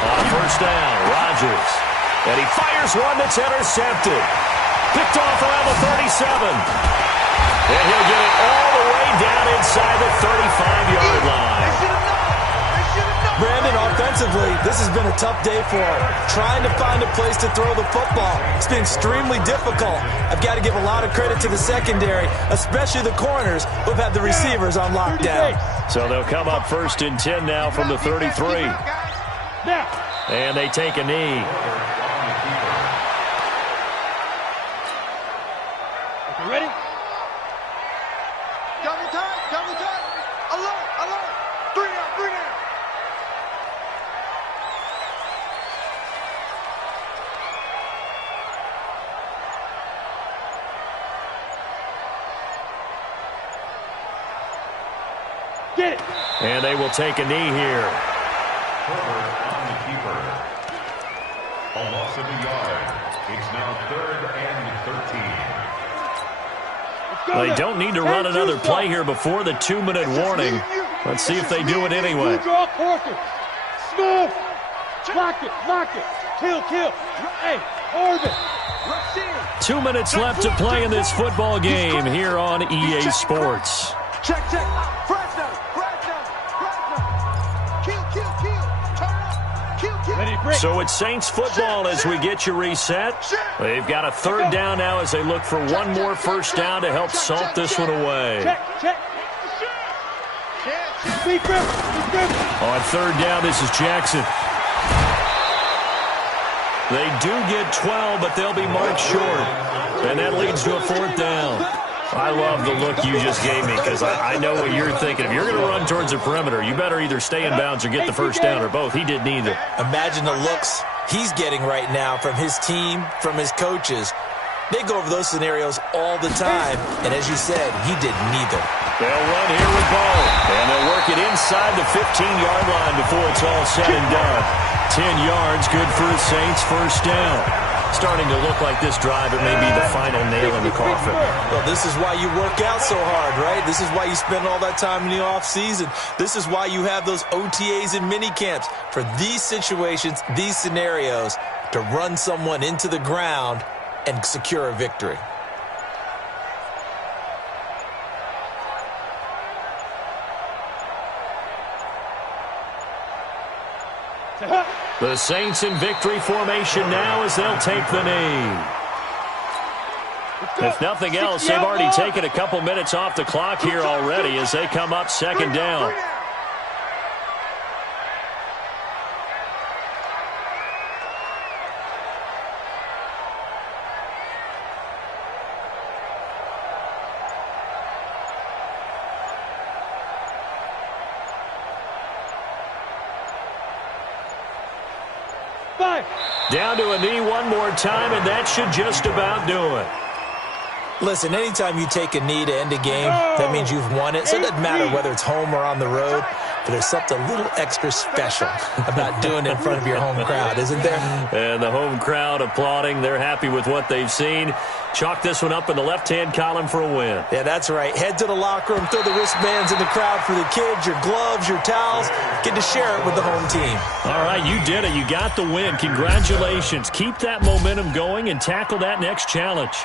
On first down, Rodgers. And he fires one that's intercepted. Picked off around the 37. And he'll get it all the way down inside the 35-yard line. Brandon, offensively, this has been a tough day for him. Trying to find a place to throw the football. It's been extremely difficult. I've got to give a lot of credit to the secondary, especially the corners who have had the receivers on lockdown. So they'll come up 1st and 10 now from the 33. And they take a knee. Okay, ready? Double time, double time. Alert, alert. 3 down, 3 down. Get it. And they will take a knee here. Forward on the keeper. A loss of a yard. It's now 3rd and 13. They don't need to run another play here before the 2-minute warning. Let's see if they do it anyway. Draw Parker. Smooth. Lock it, lock it. Kill, kill. Hey, orbit. 2 minutes left to play in this football game here on EA Sports. Check, check. Press down, press down, press down. Kill, kill, kill. Turn up. Kill, kill. Ready, break. So it's Saints football as we get you reset. They've got a 3rd down now as they look for one more first down to help salt this one away. Check, check. Be careful, be careful. On 3rd down, this is Jackson. They do get 12, but they'll be marked short. And that leads to a 4th down. I love the look you just gave me, because I know what you're thinking. If you're going to run towards the perimeter, you better either stay in bounds or get the first down, or both. He did neither. Imagine the looks he's getting right now from his team, from his coaches. They go over those scenarios all the time, and as you said, he did neither. They'll run here with ball, and they'll work it inside the 15-yard line before it's all said and done. 10 yards, good for the Saints, first down. Starting to look like this drive, it may be the final nail in the coffin. Well, this is why you work out so hard, right? This is why you spend all that time in the offseason. This is why you have those OTAs and mini camps for these situations, these scenarios, to run someone into the ground and secure a victory. The Saints in victory formation now as they'll take the knee. If nothing else, they've already taken a couple minutes off the clock here already as they come up 2nd down. Down to a knee one more time, and that should just about do it. Listen, anytime you take a knee to end a game, that means you've won it. So it doesn't matter whether it's home or on the road, but there's something a little extra special about doing it in front of your home crowd, isn't there? And the home crowd applauding. They're happy with what they've seen. Chalk this one up in the left-hand column for a win. Yeah, that's right. Head to the locker room, throw the wristbands in the crowd for the kids, your gloves, your towels. Get to share it with the home team. All right, you did it. You got the win. Congratulations. Keep that momentum going and tackle that next challenge.